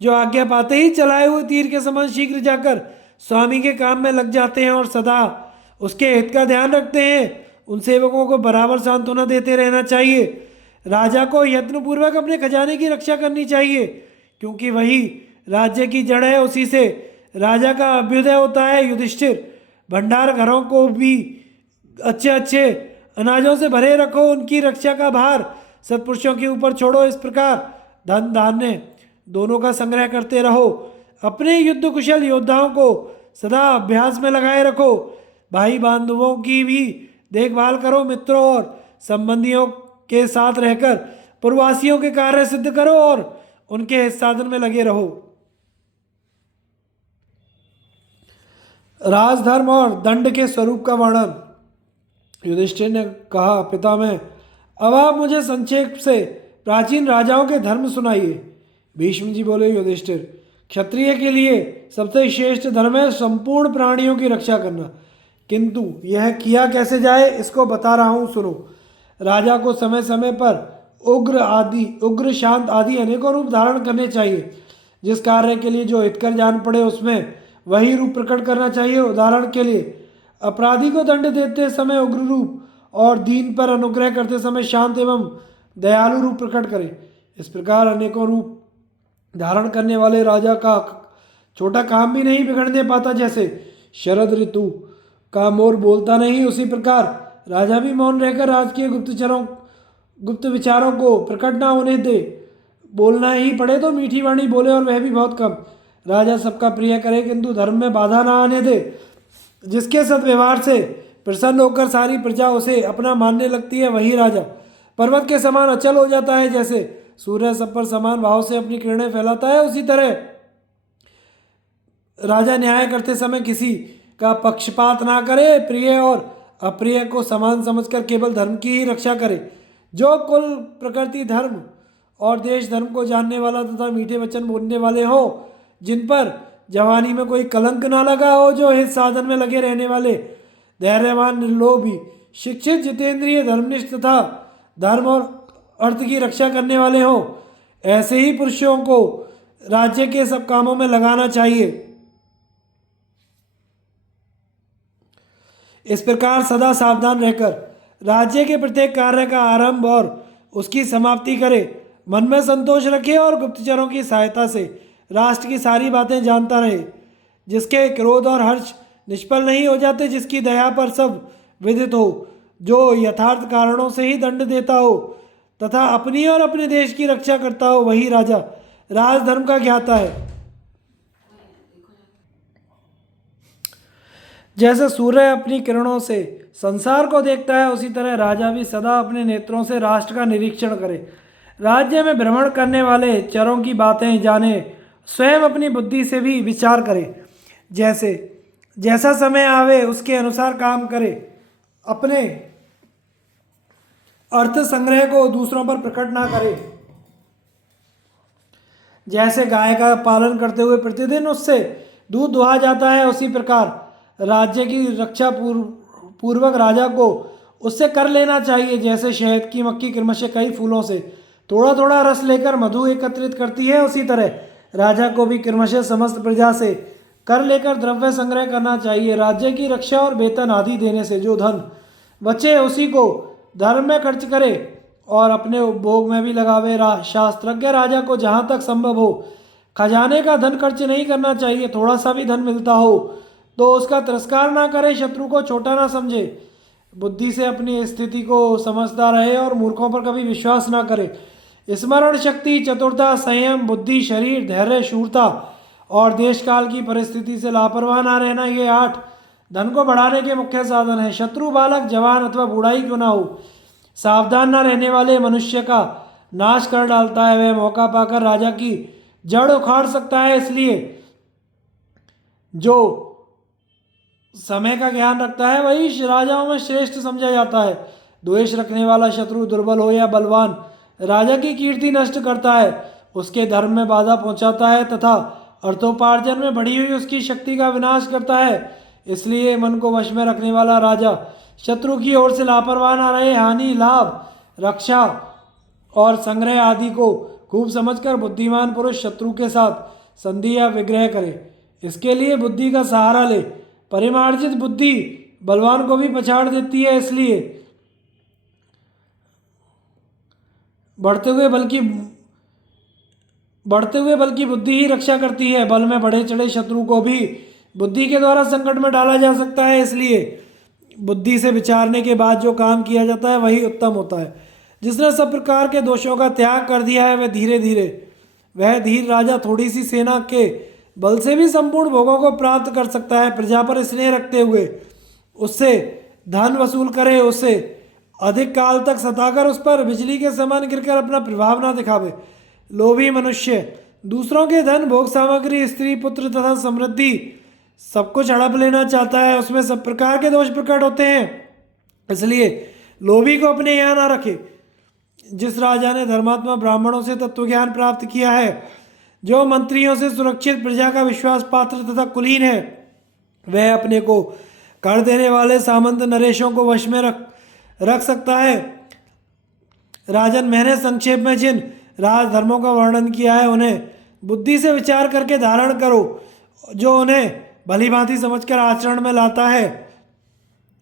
जो आज्ञा पाते ही चलाए हुए तीर के समान शीघ्र जाकर स्वामी के काम में लग जाते हैं और सदा उसके हित का ध्यान रखते हैं, उन सेवकों को बराबर सांत्वना देते रहना चाहिए। राजा को यत्नपूर्वक अपने खजाने की रक्षा करनी चाहिए, क्योंकि वही राज्य की जड़ है, उसी से राजा का अभ्युदय होता है। युधिष्ठिर, भंडार घरों को भी अच्छे अच्छे अनाजों से भरे रखो, उनकी रक्षा का भार सत्पुरुषों के ऊपर छोड़ो। इस प्रकार धन धान्य दोनों का संग्रह करते रहो। अपने युद्ध कुशल योद्धाओं को सदा अभ्यास में लगाए रखो। भाई बंधुओं की भी देखभाल करो। मित्रों और संबंधियों के साथ रहकर पूर्ववासियों के कार्य सिद्ध करो और उनके साधन में लगे रहो। राजधर्म और दंड के स्वरूप का वर्णन। युधिष्ठिर ने कहा, पितामह, अब आप मुझे संक्षेप से प्राचीन राजाओं के धर्म सुनाइए। भीष्म जी बोले, युधिष्ठिर, क्षत्रिय के लिए सबसे श्रेष्ठ धर्म है संपूर्ण प्राणियों की रक्षा करना, किंतु यह किया कैसे जाए इसको बता रहा हूँ, सुनो। राजा को समय समय पर उग्र शांत आदि अनेकों रूप धारण करने चाहिए। जिस कार्य के लिए जो हितकर जान पड़े उसमें वही रूप प्रकट करना चाहिए। उदाहरण के लिए अपराधी को दंड देते समय उग्र रूप और दीन पर अनुग्रह करते समय शांत एवं दयालु रूप प्रकट करे। इस प्रकार अनेकों रूप धारण करने वाले राजा का छोटा काम भी नहीं बिगड़ने पाता। जैसे शरद ऋतु का मोर बोलता नहीं, उसी प्रकार राजा भी मौन रहकर राजकीय गुप्त विचारों को प्रकट ना होने दे। बोलना ही पड़े तो मीठी वाणी बोले, और वह भी बहुत कम। राजा सबका प्रिय करे, किंतु धर्म में बाधा ना आने दे। जिसके सद्व्यवहार से प्रसन्न होकर सारी प्रजा उसे अपना मानने लगती है, वही राजा पर्वत के समान अचल हो जाता है। जैसे सूर्य सब पर समान भाव से अपनी किरणें फैलाता है, उसी तरह राजा न्याय करते समय किसी का पक्षपात ना करे, प्रिय और अप्रिय को समान समझकर केवल धर्म की ही रक्षा करे। जो कुल प्रकृति धर्म और देश धर्म को जानने वाला तथा मीठे वचन बोलने वाले हो, जिन पर जवानी में कोई कलंक ना लगा हो, जो हित साधन में लगे रहने वाले, धैर्यवान, निर्लोभी, शिक्षित, जितेंद्रिय, धर्मनिष्ठ तथा धर्म और अर्थ की रक्षा करने वाले हो, ऐसे ही पुरुषों को राज्य के सब कामों में लगाना चाहिए। इस प्रकार सदा सावधान रहकर राज्य के प्रत्येक कार्य का आरंभ और उसकी समाप्ति करे। मन में संतोष रखे और गुप्तचरों की सहायता से राष्ट्र की सारी बातें जानता रहे। जिसके क्रोध और हर्ष निष्फल नहीं हो जाते, जिसकी दया पर सब विदित हो, जो यथार्थ कारणों से ही दंड देता हो तथा अपनी और अपने देश की रक्षा करता हो, वही राजा राजधर्म का ज्ञाता है। जैसे सूर्य अपनी किरणों से संसार को देखता है, उसी तरह राजा भी सदा अपने नेत्रों से राष्ट्र का निरीक्षण करे। राज्य में भ्रमण करने वाले चरों की बातें जाने, स्वयं अपनी बुद्धि से भी विचार करे। जैसा समय आवे उसके अनुसार काम करे। अपने अर्थ संग्रह को दूसरों पर प्रकट ना करे। जैसे गाय का पालन करते हुए प्रतिदिन उससे दूध दुहा जाता है, उसी प्रकार राज्य की रक्षा पूर्वक राजा को उससे कर लेना चाहिए। जैसे शहद की मक्खी क्रमशः कई फूलों से थोड़ा थोड़ा रस लेकर मधु एकत्रित करती है, उसी तरह राजा को भी क्रमशः समस्त प्रजा से कर लेकर द्रव्य संग्रह करना चाहिए। राज्य की रक्षा और वेतन आदि देने से जो धन बचे उसी को धर्म में खर्च करे और अपने उपभोग में भी लगावे। शास्त्रज्ञ राजा को जहाँ तक संभव हो खजाने का धन खर्च नहीं करना चाहिए। थोड़ा सा भी धन मिलता हो तो उसका तिरस्कार ना करे, शत्रु को छोटा ना समझे। बुद्धि से अपनी स्थिति को समझता रहे और मूर्खों पर कभी विश्वास ना करे। स्मरण शक्ति, चतुरता, संयम, बुद्धि, शरीर, धैर्य, शूरता और देश काल की परिस्थिति से लापरवाह ना रहना, ये 8 धन को बढ़ाने के मुख्य साधन है। शत्रु बालक, जवान अथवा बूढ़ाई क्यों ना हो, सावधान ना रहने वाले मनुष्य का नाश कर डालता है। वह मौका पाकर राजा की जड़ उखाड़ सकता है। इसलिए जो समय का ज्ञान रखता है वही राजाओं में श्रेष्ठ समझा जाता है। द्वेष रखने वाला शत्रु दुर्बल हो या बलवान राजा की कीर्ति नष्ट करता है, उसके धर्म में बाधा पहुंचाता है तथा अर्थोपार्जन में बढ़ी हुई उसकी शक्ति का विनाश करता है। इसलिए मन को वश में रखने वाला राजा शत्रु की ओर से लापरवाह न रहे। हानि, लाभ, रक्षा और संग्रह आदि को खूब समझकर बुद्धिमान पुरुष शत्रु के साथ संधि या विग्रह करे। इसके लिए बुद्धि का सहारा ले। परिमार्जित बुद्धि बलवान को भी पछाड़ देती है, इसलिए बढ़ते हुए बल्कि बुद्धि ही रक्षा करती है। बल में बढ़े चढ़े शत्रु को भी बुद्धि के द्वारा संकट में डाला जा सकता है, इसलिए बुद्धि से विचारने के बाद जो काम किया जाता है वही उत्तम होता है। जिसने सब प्रकार के दोषों का त्याग कर दिया है वह धीर राजा थोड़ी सी सेना के बल से भी संपूर्ण भोगों को प्राप्त कर सकता है। प्रजा पर स्नेह रखते हुए उससे धन वसूल करे, उससे अधिक काल तक सताकर उस पर बिजली के समान गिरकर अपना प्रभाव ना दिखावे। लोभी मनुष्य दूसरों के धन, भोग सामग्री, स्त्री, पुत्र तथा समृद्धि सब कुछ हड़प लेना चाहता है। उसमें सब प्रकार के दोष प्रकट होते हैं, इसलिए लोभी को अपने यहाँ ना रखे। जिस राजा ने धर्मात्मा ब्राह्मणों से तत्वज्ञान प्राप्त किया है, जो मंत्रियों से सुरक्षित, प्रजा का विश्वास पात्र तथा कुलीन है, वह अपने को कर देने वाले सामंत नरेशों को वश में रख सकता है। राजन, मैंने संक्षेप में जिन राजधर्मों का वर्णन किया है उन्हें बुद्धि से विचार करके धारण करो। जो उन्हें भली भांति समझकर आचरण में लाता है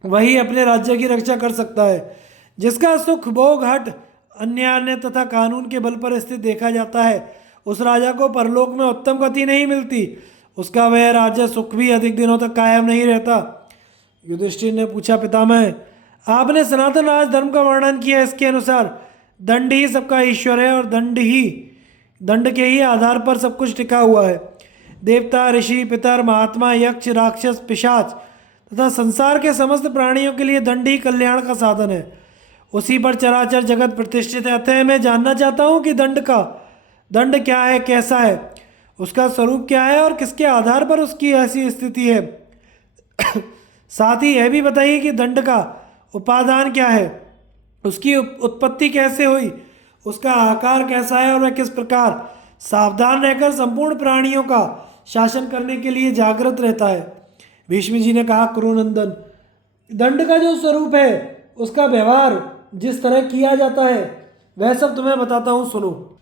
वही अपने राज्य की रक्षा कर सकता है। जिसका सुख, भोग, हट, अन्य तथा कानून के बल पर स्थित देखा जाता है, उस राजा को परलोक में उत्तम गति नहीं मिलती। उसका वह राज्य सुख भी अधिक दिनों तक कायम नहीं रहता। युधिष्ठिर ने पूछा, पितामह, आपने सनातन राजधर्म का वर्णन किया, इसके अनुसार दंड ही सबका ईश्वर है और दंड के ही आधार पर सब कुछ टिका हुआ है। देवता, ऋषि, पितर, महात्मा, यक्ष, राक्षस, पिशाच तथा संसार के समस्त प्राणियों के लिए दंड ही कल्याण का साधन है। उसी पर चराचर जगत प्रतिष्ठित है। अतः मैं जानना चाहता हूँ कि दंड क्या है, कैसा है, उसका स्वरूप क्या है और किसके आधार पर उसकी ऐसी स्थिति है। साथ ही यह भी बताइए कि दंड का उपादान क्या है, उसकी उत्पत्ति कैसे हुई, उसका आकार कैसा है और वह किस प्रकार सावधान रहकर संपूर्ण प्राणियों का शासन करने के लिए जागृत रहता है। भीष्म जी ने कहा, कुरुनंदन, दंड का जो स्वरूप है, उसका व्यवहार जिस तरह किया जाता है वह सब तुम्हें बताता हूँ, सुनो।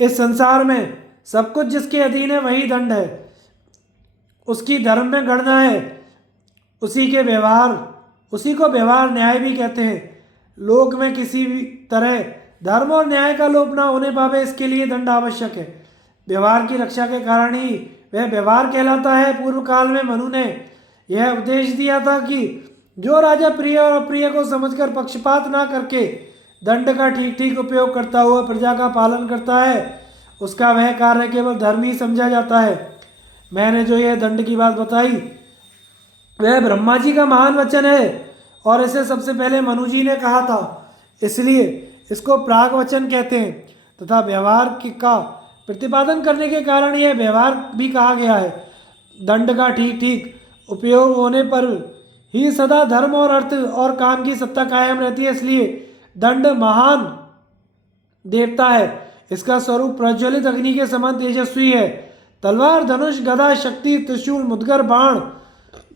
इस संसार में सब कुछ जिसके अधीन है वही दंड है। उसकी धर्म में गणना है, उसी को व्यवहार न्याय भी कहते हैं। लोक में किसी भी तरह धर्म और न्याय का लोप ना होने पावे, इसके लिए दंड आवश्यक है। व्यवहार की रक्षा के कारण ही वह व्यवहार कहलाता है। पूर्व काल में मनु ने यह उपदेश दिया था कि जो राजा प्रिय और अप्रिय को समझकर पक्षपात ना करके दंड का ठीक ठीक उपयोग करता हुआ प्रजा का पालन करता है, उसका वह कार्य केवल धर्म ही समझा जाता है। मैंने जो यह दंड की बात बताई वह ब्रह्मा जी का महान वचन है और इसे सबसे पहले मनु जी ने कहा था, इसलिए इसको प्राग वचन कहते हैं तथा व्यवहार का प्रतिपादन करने के कारण यह व्यवहार भी कहा गया है। दंड का ठीक ठीक उपयोग होने पर ही सदा धर्म और अर्थ और काम की सत्ता कायम रहती है, इसलिए दंड महान देवता है। इसका स्वरूप प्रज्वलित अग्नि के समान तेजस्वी है। तलवार, धनुष, गदा, शक्ति, त्रिशूल, मुद्गर, बाण,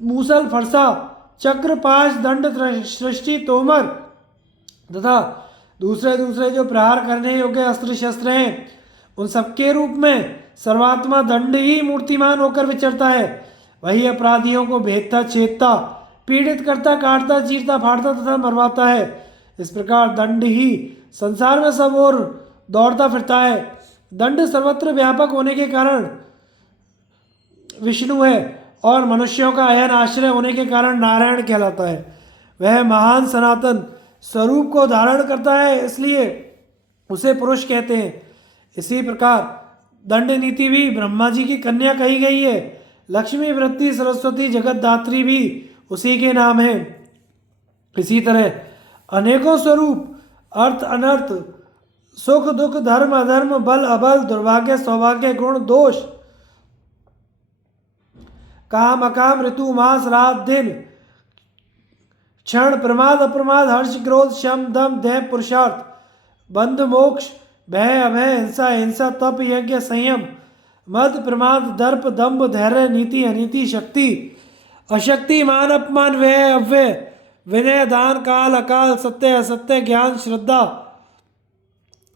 मूसल, फरसा, चक्र, पाश, दंड, सृष्टि, तोमर तथा दूसरे जो प्रहार करने योग्य अस्त्र शस्त्र हैं, उन सबके रूप में सर्वात्मा दंड ही मूर्तिमान होकर विचरता है। वही अपराधियों को भेदता, छेदता, पीड़ित करता, काटता, चीरता, फाड़ता तथा मरवाता है। इस प्रकार दंड ही संसार में सब ओर दौड़ता फिरता है। दंड सर्वत्र व्यापक होने के कारण विष्णु है और मनुष्यों का अयन आश्रय होने के कारण नारायण कहलाता है। वह महान सनातन स्वरूप को धारण करता है, इसलिए उसे पुरुष कहते हैं। इसी प्रकार दंड नीति भी ब्रह्मा जी की कन्या कही गई है। लक्ष्मी, वृत्ति, सरस्वती, जगतदात्री भी उसी के नाम है। इसी तरह अनेकों स्वरूप, अर्थ, अनर्थ, सुख, दुख, धर्म, अधर्म, बल, अबल, दुर्भाग्य, सौभाग्य, गुण, दोष, काम, अकाम, ऋतु, मास, रात, दिन, क्षण, प्रमाद, अप्रमाद, हर्ष, क्रोध, शम, दम, दैव, पुरुषार्थ, बंध, मोक्ष, भय, अभय, हिंसा, तप, यज्ञ, संयम, मद, प्रमाद, दर्प, दंभ, धैर्य, नीति, अनीति, शक्ति, अशक्ति, मान, अपमान, व्यय, अव्यय, विनय, दान, काल, अकाल, सत्य, असत्य, ज्ञान, श्रद्धा,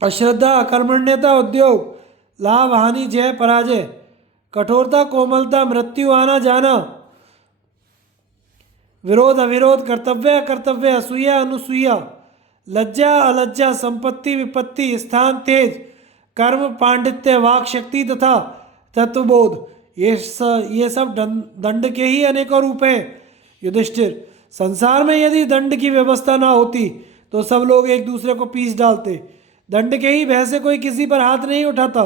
अश्रद्धा, अकर्मण्यता, उद्योग, लाभ, हानि, जय, पराजय, कठोरता, कोमलता, मृत्यु, आना जाना, विरोध अविरोध, कर्तव्य अकर्तव्य, असूया अनुसूया, लज्जा अलज्जा, संपत्ति विपत्ति, स्थान तेज, कर्म पांडित्य, वाक शक्ति तथा तत्वबोध, ये सब दंड के ही अनेकों रूप हैं। युधिष्ठिर, संसार में यदि दंड की व्यवस्था ना होती तो सब लोग एक दूसरे को पीस डालते। दंड के ही भय से कोई किसी पर हाथ नहीं उठाता।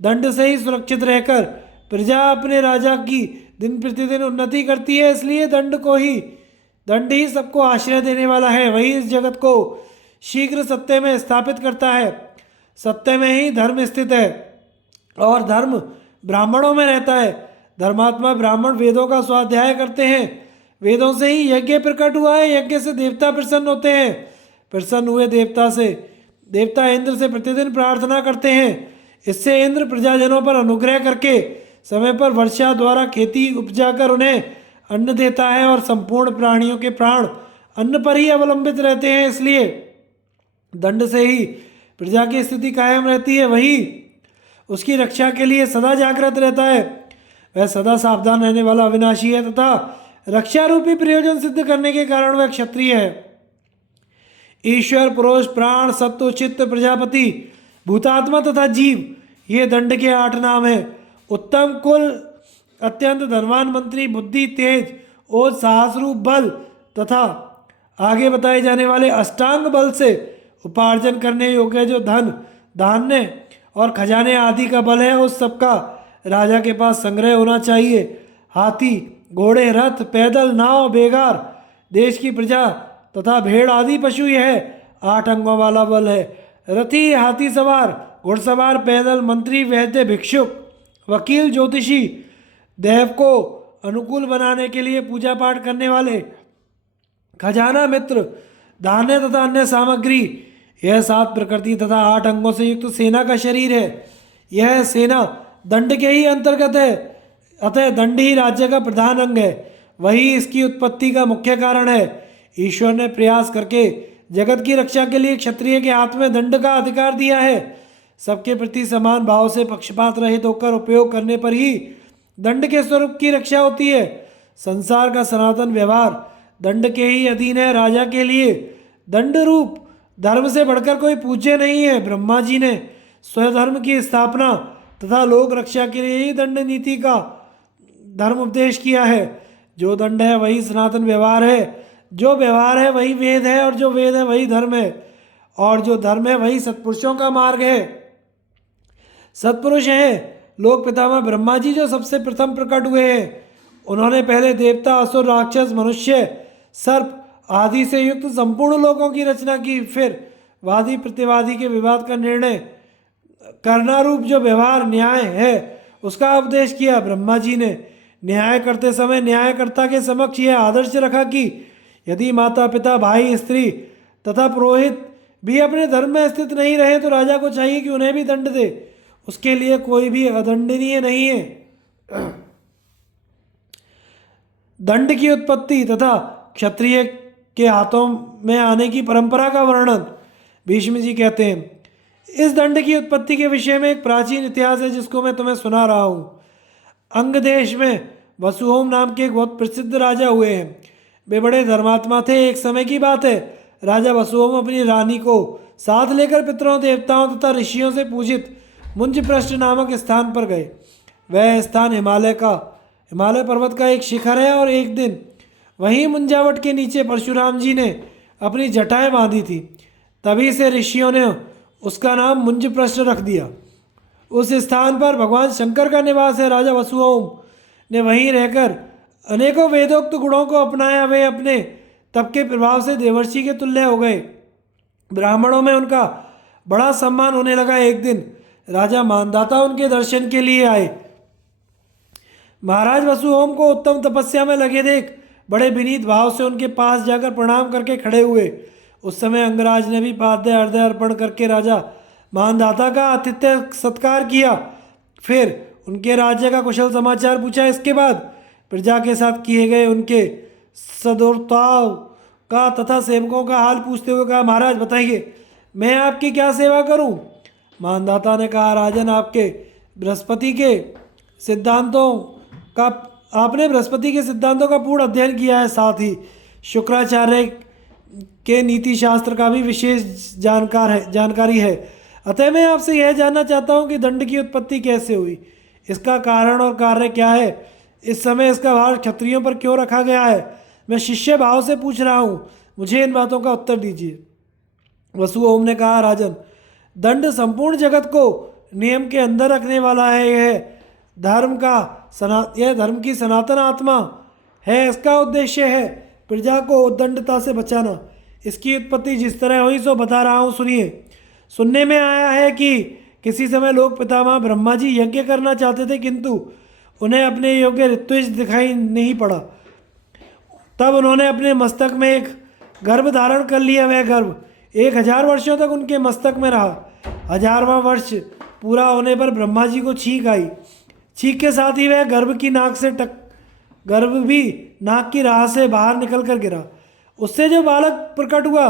दंड से ही सुरक्षित रहकर प्रजा अपने राजा की दिन प्रतिदिन उन्नति करती है। इसलिए दंड ही सबको आश्रय देने वाला है। वही इस जगत को शीघ्र सत्य में स्थापित करता है। सत्य में ही धर्म स्थित है और धर्म ब्राह्मणों में रहता है। धर्मात्मा ब्राह्मण वेदों का स्वाध्याय करते हैं। वेदों से ही यज्ञ प्रकट हुआ है। यज्ञ से देवता प्रसन्न होते हैं। प्रसन्न हुए देवता इंद्र से प्रतिदिन प्रार्थना करते हैं। इससे इंद्र प्रजाजनों पर अनुग्रह करके समय पर वर्षा द्वारा खेती उपजाकर उन्हें अन्न देता है और संपूर्ण प्राणियों के प्राण अन्न पर ही अवलंबित रहते हैं। इसलिए दंड से ही प्रजा की स्थिति कायम रहती है। वही उसकी रक्षा के लिए सदा जागृत रहता है। वह सदा सावधान रहने वाला अविनाशी है तथा रक्षा रूपी प्रयोजन सिद्ध करने के कारण वह क्षत्रिय है। ईश्वर, पुरुष, प्राण, सत्व, चित्त, प्रजापति, भूतात्मा तथा जीव, ये दंड के 8 नाम हैं। उत्तम कुल, अत्यंत धनवान मंत्री, बुद्धि, तेज, ओज, साहस रूप बल तथा आगे बताए जाने वाले अष्टांग बल से उपार्जन करने योग्य जो धन, धान्य और खजाने आदि का बल है, उस सबका राजा के पास संग्रह होना चाहिए। हाथी, घोड़े, रथ, पैदल, नाव, बेगार, देश की प्रजा तथा भेड़ आदि पशु, यह 8 अंगों वाला बल है। रथी, हाथी सवार, घुड़सवार, पैदल, मंत्री, वैद्य, भिक्षुक, वकील, ज्योतिषी, देव को अनुकूल बनाने के लिए पूजा पाठ करने वाले, खजाना मित्र, धान्य तथा अन्य सामग्री, यह 7 प्रकृति तथा 8 अंगों से युक्त सेना का शरीर है। यह सेना दंड के ही अंतर्गत है। अतः दंड ही राज्य का प्रधान अंग है। वही इसकी उत्पत्ति का मुख्य कारण है। ईश्वर ने प्रयास करके जगत की रक्षा के लिए क्षत्रिय के हाथ में दंड का अधिकार दिया है। सबके प्रति समान भाव से पक्षपात रहित होकर उपयोग करने पर ही दंड के स्वरूप की रक्षा होती है। संसार का सनातन व्यवहार दंड के ही अधीन है। राजा के लिए दंड रूप धर्म से बढ़कर कोई पूज्य नहीं है। ब्रह्मा जी ने स्वधर्म की स्थापना तथा लोक रक्षा के लिए ही दंड नीति का धर्म उपदेश किया है। जो दंड है वही सनातन व्यवहार है। जो व्यवहार है वही वेद है और जो वेद है वही धर्म है और जो धर्म है वही सत्पुरुषों का मार्ग है। सत्पुरुष हैं लोक पितामह ब्रह्मा जी, जो सबसे प्रथम प्रकट हुए हैं। उन्होंने पहले देवता, असुर, राक्षस, मनुष्य, सर्प आदि से युक्त संपूर्ण लोकों की रचना की। फिर वादी प्रतिवादी के विवाद का निर्णय करना रूप जो व्यवहार न्याय है उसका उपदेश किया। ब्रह्मा जी ने न्याय करते समय न्यायकर्ता के समक्ष यह आदर्श रखा कि यदि माता पिता, भाई, स्त्री तथा पुरोहित भी अपने धर्म में स्थित नहीं रहे तो राजा को चाहिए कि उन्हें भी दंड दे। उसके लिए कोई भी अदंडनीय नहीं है। दंड की उत्पत्ति तथा क्षत्रिय के हाथों में आने की परंपरा का वर्णन भीष्म जी कहते हैं। इस दंड की उत्पत्ति के विषय में एक प्राचीन इतिहास है जिसको मैं तुम्हें सुना रहा हूँ। अंग देश में वसुहोम नाम के एक बहुत प्रसिद्ध राजा हुए हैं। वे बड़े धर्मात्मा थे। एक समय की बात है, राजा वसुहोम अपनी रानी को साथ लेकर पितरों, देवताओं तथा ऋषियों से पूजित मुंजपृष्ठ नामक स्थान पर गए। वह स्थान हिमालय पर्वत का एक शिखर है और एक दिन वहीं मुंजावट के नीचे परशुराम जी ने अपनी जटाएं बांधी थी। तभी से ऋषियों ने उसका नाम मुंजपृष्ठ रख दिया। उस स्थान पर भगवान शंकर का निवास है। राजा वसुहोम ने वहीं रहकर अनेकों वेदोक्त गुणों को अपनाया। वे अपने तप के प्रभाव से देवर्षि के तुल्य हो गए। ब्राह्मणों में उनका बड़ा सम्मान होने लगा। एक दिन राजा मानदाता उनके दर्शन के लिए आए। महाराज वसुहोम को उत्तम तपस्या में लगे देख बड़े विनीत भाव से उनके पास जाकर प्रणाम करके खड़े हुए। उस समय अंगराज ने भी पाद्य अर्घ्य अर्पण करके राजा मानदाता का आतिथ्य सत्कार किया। फिर उनके राज्य का कुशल समाचार पूछा। इसके बाद प्रजा के साथ किए गए उनके सदुर्ताव का तथा सेवकों का हाल पूछते हुए कहा, महाराज बताइए मैं आपकी क्या सेवा करूं? मानदाता ने कहा, राजन आपके बृहस्पति के सिद्धांतों का आपने बृहस्पति के सिद्धांतों का पूर्ण अध्ययन किया है, साथ ही शुक्राचार्य के नीति शास्त्र का भी विशेष जानकारी है। अतः मैं आपसे यह जानना चाहता हूँ कि दंड की उत्पत्ति कैसे हुई, इसका कारण और कार्य क्या है, इस समय इसका भार क्षत्रियों पर क्यों रखा गया है। मैं शिष्य भाव से पूछ रहा हूँ, मुझे इन बातों का उत्तर दीजिए। वसु ओम ने कहा, राजन, दंड संपूर्ण जगत को नियम के अंदर रखने वाला है। यह धर्म की सनातन आत्मा है। इसका उद्देश्य है प्रजा को उद्दंडता से बचाना। इसकी उत्पत्ति जिस तरह हुई सो बता रहा हूँ, सुनिए। सुनने में आया है कि किसी समय लोग पितामह ब्रह्मा जी यज्ञ करना चाहते थे, किंतु उन्हें अपने योग्य ऋत्विज दिखाई नहीं पड़ा। तब उन्होंने अपने मस्तक में एक गर्भ धारण कर लिया। वह गर्भ 1000 वर्षों तक उनके मस्तक में रहा। 1000वां वर्ष पूरा होने पर ब्रह्मा जी को छींक आई। छींक के साथ ही वह गर्भ भी नाक की राह से बाहर निकल कर गिरा। उससे जो बालक प्रकट हुआ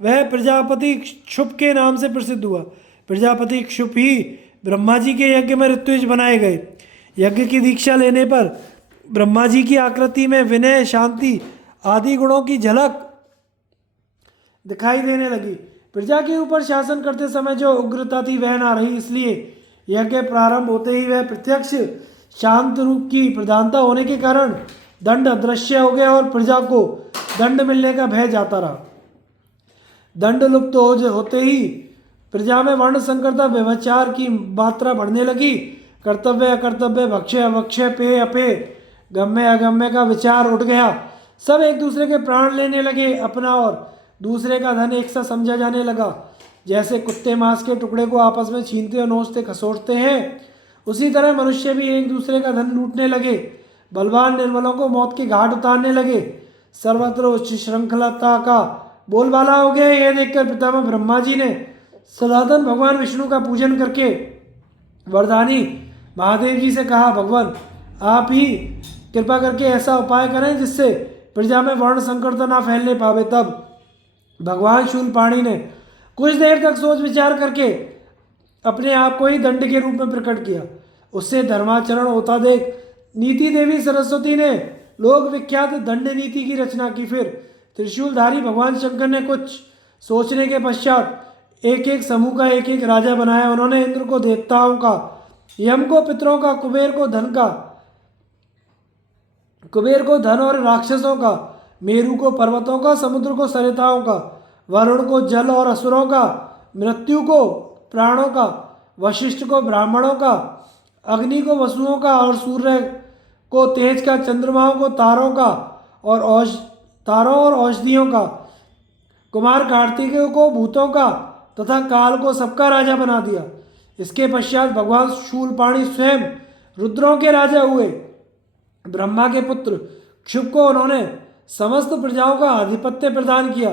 वह प्रजापति क्षुप के नाम से प्रसिद्ध हुआ। प्रजापति क्षुप ही ब्रह्मा जी के यज्ञ में ऋत्विज बनाए गए। यज्ञ की दीक्षा लेने पर ब्रह्मा जी की आकृति में विनय, शांति आदि गुणों की झलक दिखाई देने लगी। प्रजा के ऊपर शासन करते समय जो उग्रता थी वह ना रही, इसलिए यज्ञ प्रारंभ होते ही वह प्रत्यक्ष शांत रूप की प्रधानता होने के कारण दंड अदृश्य हो गया और प्रजा को दंड मिलने का भय जाता रहा। दंड लुप्त होते ही प्रजा में वर्ण संकरता, व्यभिचार की मात्रा बढ़ने लगी। कर्तव्य अकर्तव्य, भक्ष्य अभक्ष्य, पेय अपेय, गम्य अगम्य का विचार उठ गया। सब एक दूसरे के प्राण लेने लगे। अपना और दूसरे का धन एक सा समझा जाने लगा। जैसे कुत्ते मांस के टुकड़े को आपस में छीनते और नोचते खसोटते हैं, उसी तरह मनुष्य भी एक दूसरे का धन लूटने लगे। बलवान निर्बलों को मौत के घाट उतारने लगे। सर्वत्र उच्च श्रृंखलता का बोलबाला हो गया। यह देखकर पितामह ब्रह्मा जी ने सनातन भगवान विष्णु का पूजन करके वरदानी महादेव जी से कहा, भगवान आप ही कृपा करके ऐसा उपाय करें जिससे प्रजा में वर्ण संकरता ना फैलने पावे। तब भगवान शूलपाणी ने कुछ देर तक सोच विचार करके अपने आप को ही दंड के रूप में प्रकट किया। उससे धर्माचरण होता देख नीति देवी सरस्वती ने लोक विख्यात दंड नीति की रचना की। फिर त्रिशूलधारी भगवान शंकर ने कुछ सोचने के पश्चात एक एक समूह का एक एक राजा बनाया। उन्होंने इंद्र को देवताओं का, यम को पितरों का, कुबेर को धन और राक्षसों का, मेरु को पर्वतों का, समुद्र को सरिताओं का, वरुण को जल और असुरों का, मृत्यु को प्राणों का, वशिष्ठ को ब्राह्मणों का, अग्नि को वसुओं का और सूर्य को तेज का, चंद्रमाओं को तारों का और औषधियों का, कुमार कार्तिकेय को भूतों का तथा काल को सबका राजा बना दिया। इसके पश्चात भगवान शूलपाणी स्वयं रुद्रों के राजा हुए। ब्रह्मा के पुत्र क्षुप को उन्होंने समस्त प्रजाओं का आधिपत्य प्रदान किया।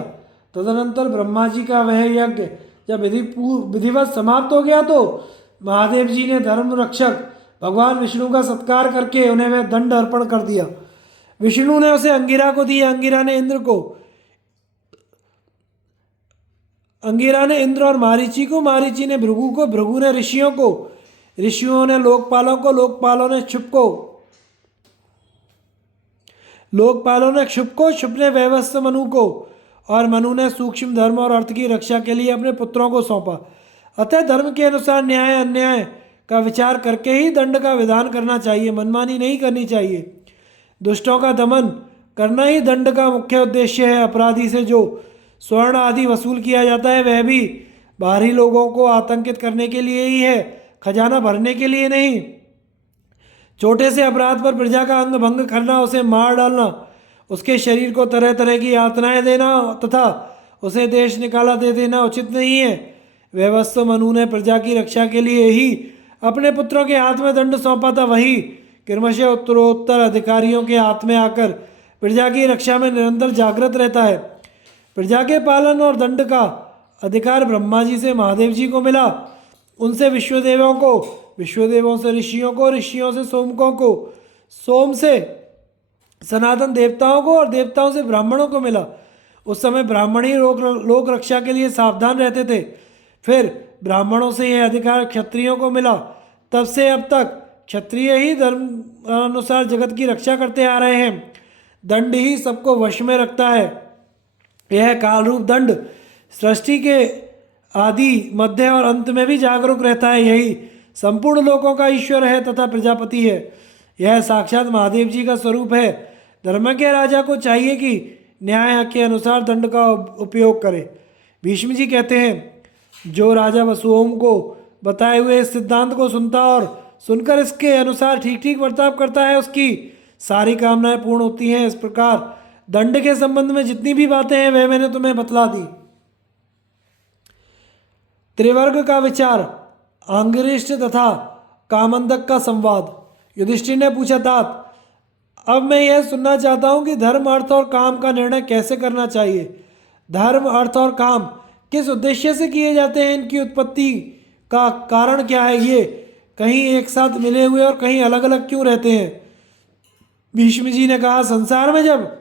तदनंतर ब्रह्मा जी का वह यज्ञ जब विधिवत समाप्त हो गया तो महादेव जी ने धर्म रक्षक भगवान विष्णु का सत्कार करके उन्हें वह दंड अर्पण कर दिया। विष्णु ने उसे अंगिरा को दिया। अंगिरा ने इंद्र और मारीची को, मारीची ने भृगु को, भृगु ने ऋषियों को, ऋषियों ने लोकपालों को, लोकपालों ने क्षुप को, क्षुप ने वैवस्व मनु को, और मनु ने सूक्ष्म धर्म और अर्थ की रक्षा के लिए अपने पुत्रों को सौंपा। अतः धर्म के अनुसार न्याय अन्याय का विचार करके ही दंड का विधान करना चाहिए, मनमानी नहीं करनी चाहिए। दुष्टों का दमन करना ही दंड का मुख्य उद्देश्य है। अपराधी से जो स्वर्ण आदि वसूल किया जाता है वह भी बाहरी लोगों को आतंकित करने के लिए ही है, खजाना भरने के लिए नहीं। छोटे से अपराध पर प्रजा का अंग भंग करना, उसे मार डालना, उसके शरीर को तरह तरह की यातनाएं देना तथा उसे देश निकाला दे देना उचित नहीं है। वैवस्व मनु ने प्रजा की रक्षा के लिए ही अपने पुत्रों के हाथ में दंड सौंपा था। वही क्रमशः उत्तरोत्तर अधिकारियों के हाथ में आकर प्रजा की रक्षा में निरंतर जागृत रहता है। प्रजा के पालन और दंड का अधिकार ब्रह्मा जी से महादेव जी को मिला। उनसे विश्वदेवों को, विश्वदेवों से ऋषियों को, ऋषियों से सोमकों को, सोम से सनातन देवताओं को और देवताओं से ब्राह्मणों को मिला। उस समय ब्राह्मण ही लोक रक्षा के लिए सावधान रहते थे। फिर ब्राह्मणों से यह अधिकार क्षत्रियों को मिला। तब से अब तक क्षत्रिय ही धर्म अनुसार जगत की रक्षा करते आ रहे हैं। दंड ही सबको वश में रखता है। यह कालरूप दंड सृष्टि के आदि, मध्य और अंत में भी जागरूक रहता है। यही संपूर्ण लोकों का ईश्वर है तथा प्रजापति है। यह साक्षात महादेव जी का स्वरूप है। धर्म के राजा को चाहिए कि न्याय के अनुसार दंड का उपयोग करे। भीष्म जी कहते हैं, जो राजा वसुओं को बताए हुए इस सिद्धांत को सुनता और सुनकर इसके अनुसार ठीक ठीक बर्ताव करता है, उसकी सारी कामनाएं पूर्ण होती हैं। इस प्रकार दंड के संबंध में जितनी भी बातें हैं वह मैंने तुम्हें बतला दी। त्रिवर्ग का विचार, अंगिरिष्ट तथा कामंदक का संवाद। युधिष्ठिर ने पूछा, तात अब मैं यह सुनना चाहता हूं कि धर्म, अर्थ और काम का निर्णय कैसे करना चाहिए। धर्म, अर्थ और काम किस उद्देश्य से किए जाते हैं, इनकी उत्पत्ति का कारण क्या है, ये कहीं एक साथ मिले हुए और कहीं अलग अलग क्यों रहते हैं। भीष्म जी ने कहा, संसार में जब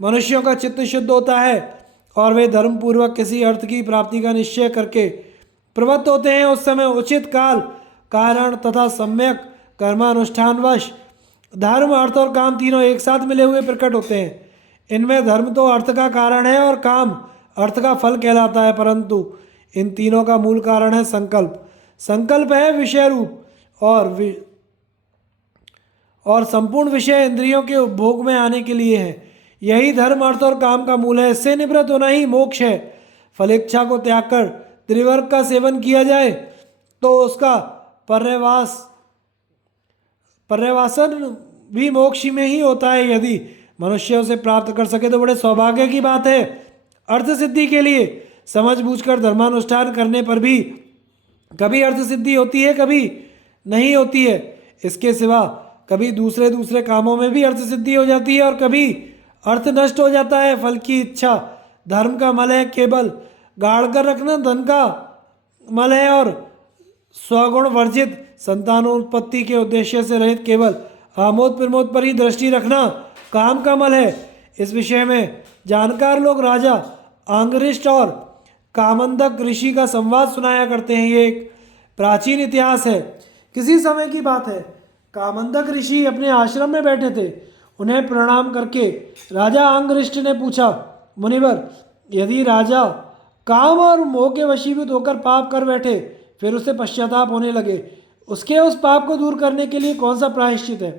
मनुष्यों का चित्त शुद्ध होता है और वे धर्म पूर्वक किसी अर्थ की प्राप्ति का निश्चय करके प्रवृत्त होते हैं, उस समय उचित काल, कारण तथा सम्यक कर्मानुष्ठानवश धर्म, अर्थ और काम तीनों एक साथ मिले हुए प्रकट होते हैं। इनमें धर्म तो अर्थ का कारण है और काम अर्थ का फल कहलाता है, परंतु इन तीनों का मूल कारण है संकल्प। संकल्प है विषय रूप और संपूर्ण विषय इंद्रियों के उपभोग में आने के लिए है। यही धर्म, अर्थ और काम का मूल है। इससे निवृत्त होना ही मोक्ष है। फलेच्छा को त्याग कर त्रिवर्ग का सेवन किया जाए तो उसका पर्यवासन भी मोक्ष में ही होता है। यदि मनुष्य उसे प्राप्त कर सके तो बड़े सौभाग्य की बात है। अर्थ सिद्धि के लिए समझ बूझकर धर्मानुष्ठान करने पर भी कभी अर्थ सिद्धि होती है, कभी नहीं होती है। इसके सिवा कभी दूसरे कामों में भी अर्थ सिद्धि हो जाती है और कभी अर्थ नष्ट हो जाता है। फल की इच्छा धर्म का मल है, केवल गाड़ कर रखना धन का मल है, और स्वगुण वर्जित संतानोत्पत्ति के उद्देश्य से रहित केवल आमोद प्रमोद पर ही दृष्टि रखना काम का मल है। इस विषय में जानकार लोग राजा अंगिरिष्ट और कामंदक ऋषि का संवाद सुनाया करते हैं। ये एक प्राचीन इतिहास है। किसी समय की बात है, कामंदक ऋषि अपने आश्रम में बैठे थे। उन्हें प्रणाम करके राजा अंगिरिष्ट ने पूछा, मुनिवर, यदि राजा काम और मोह के वशीभूत होकर पाप कर बैठे, फिर उसे पश्चाताप होने लगे, उसके उस पाप को दूर करने के लिए कौन सा प्रायश्चित है।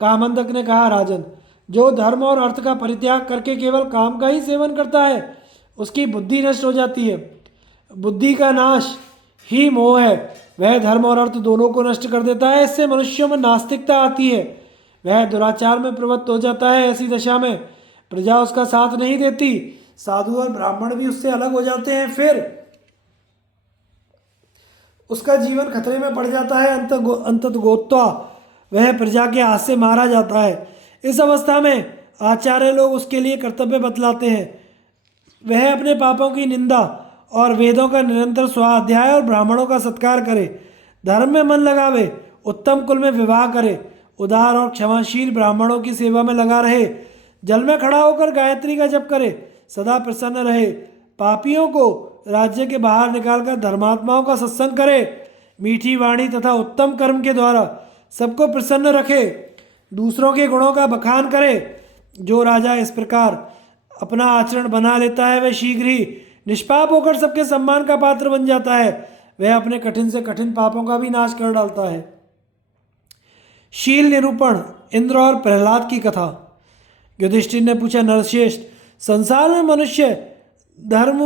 कामंदक ने कहा, राजन, जो धर्म और अर्थ का परित्याग करके केवल काम का ही सेवन करता है, उसकी बुद्धि नष्ट हो जाती है। बुद्धि का नाश ही मोह है। वह धर्म और अर्थ दोनों को नष्ट कर देता है। इससे मनुष्यों में नास्तिकता आती है। वह दुराचार में प्रवृत्त हो जाता है। ऐसी दशा में प्रजा उसका साथ नहीं देती। साधु और ब्राह्मण भी उससे अलग हो जाते हैं। फिर उसका जीवन खतरे में पड़ जाता है। अंततः वह प्रजा के हाथ से मारा जाता है। इस अवस्था में आचार्य लोग उसके लिए कर्तव्य बतलाते हैं। वह अपने पापों की निंदा और वेदों का निरंतर स्वाध्याय और ब्राह्मणों का सत्कार करे, धर्म में मन लगावे, उत्तम कुल में विवाह करे, उदार और क्षमाशील ब्राह्मणों की सेवा में लगा रहे, जल में खड़ा होकर गायत्री का जप करे, सदा प्रसन्न रहे, पापियों को राज्य के बाहर निकालकर धर्मात्माओं का सत्संग करे, मीठी वाणी तथा उत्तम कर्म के द्वारा सबको प्रसन्न रखे, दूसरों के गुणों का बखान करे। जो राजा इस प्रकार अपना आचरण बना लेता है, वह शीघ्र ही निष्पाप होकर सबके सम्मान का पात्र बन जाता है। वह अपने कठिन से कठिन पापों का भी नाश कर डालता है। शील निरूपण, इंद्र और प्रहलाद की कथा। युधिष्ठिर ने पूछा, नरश्रेष्ठ, संसार में मनुष्य धर्म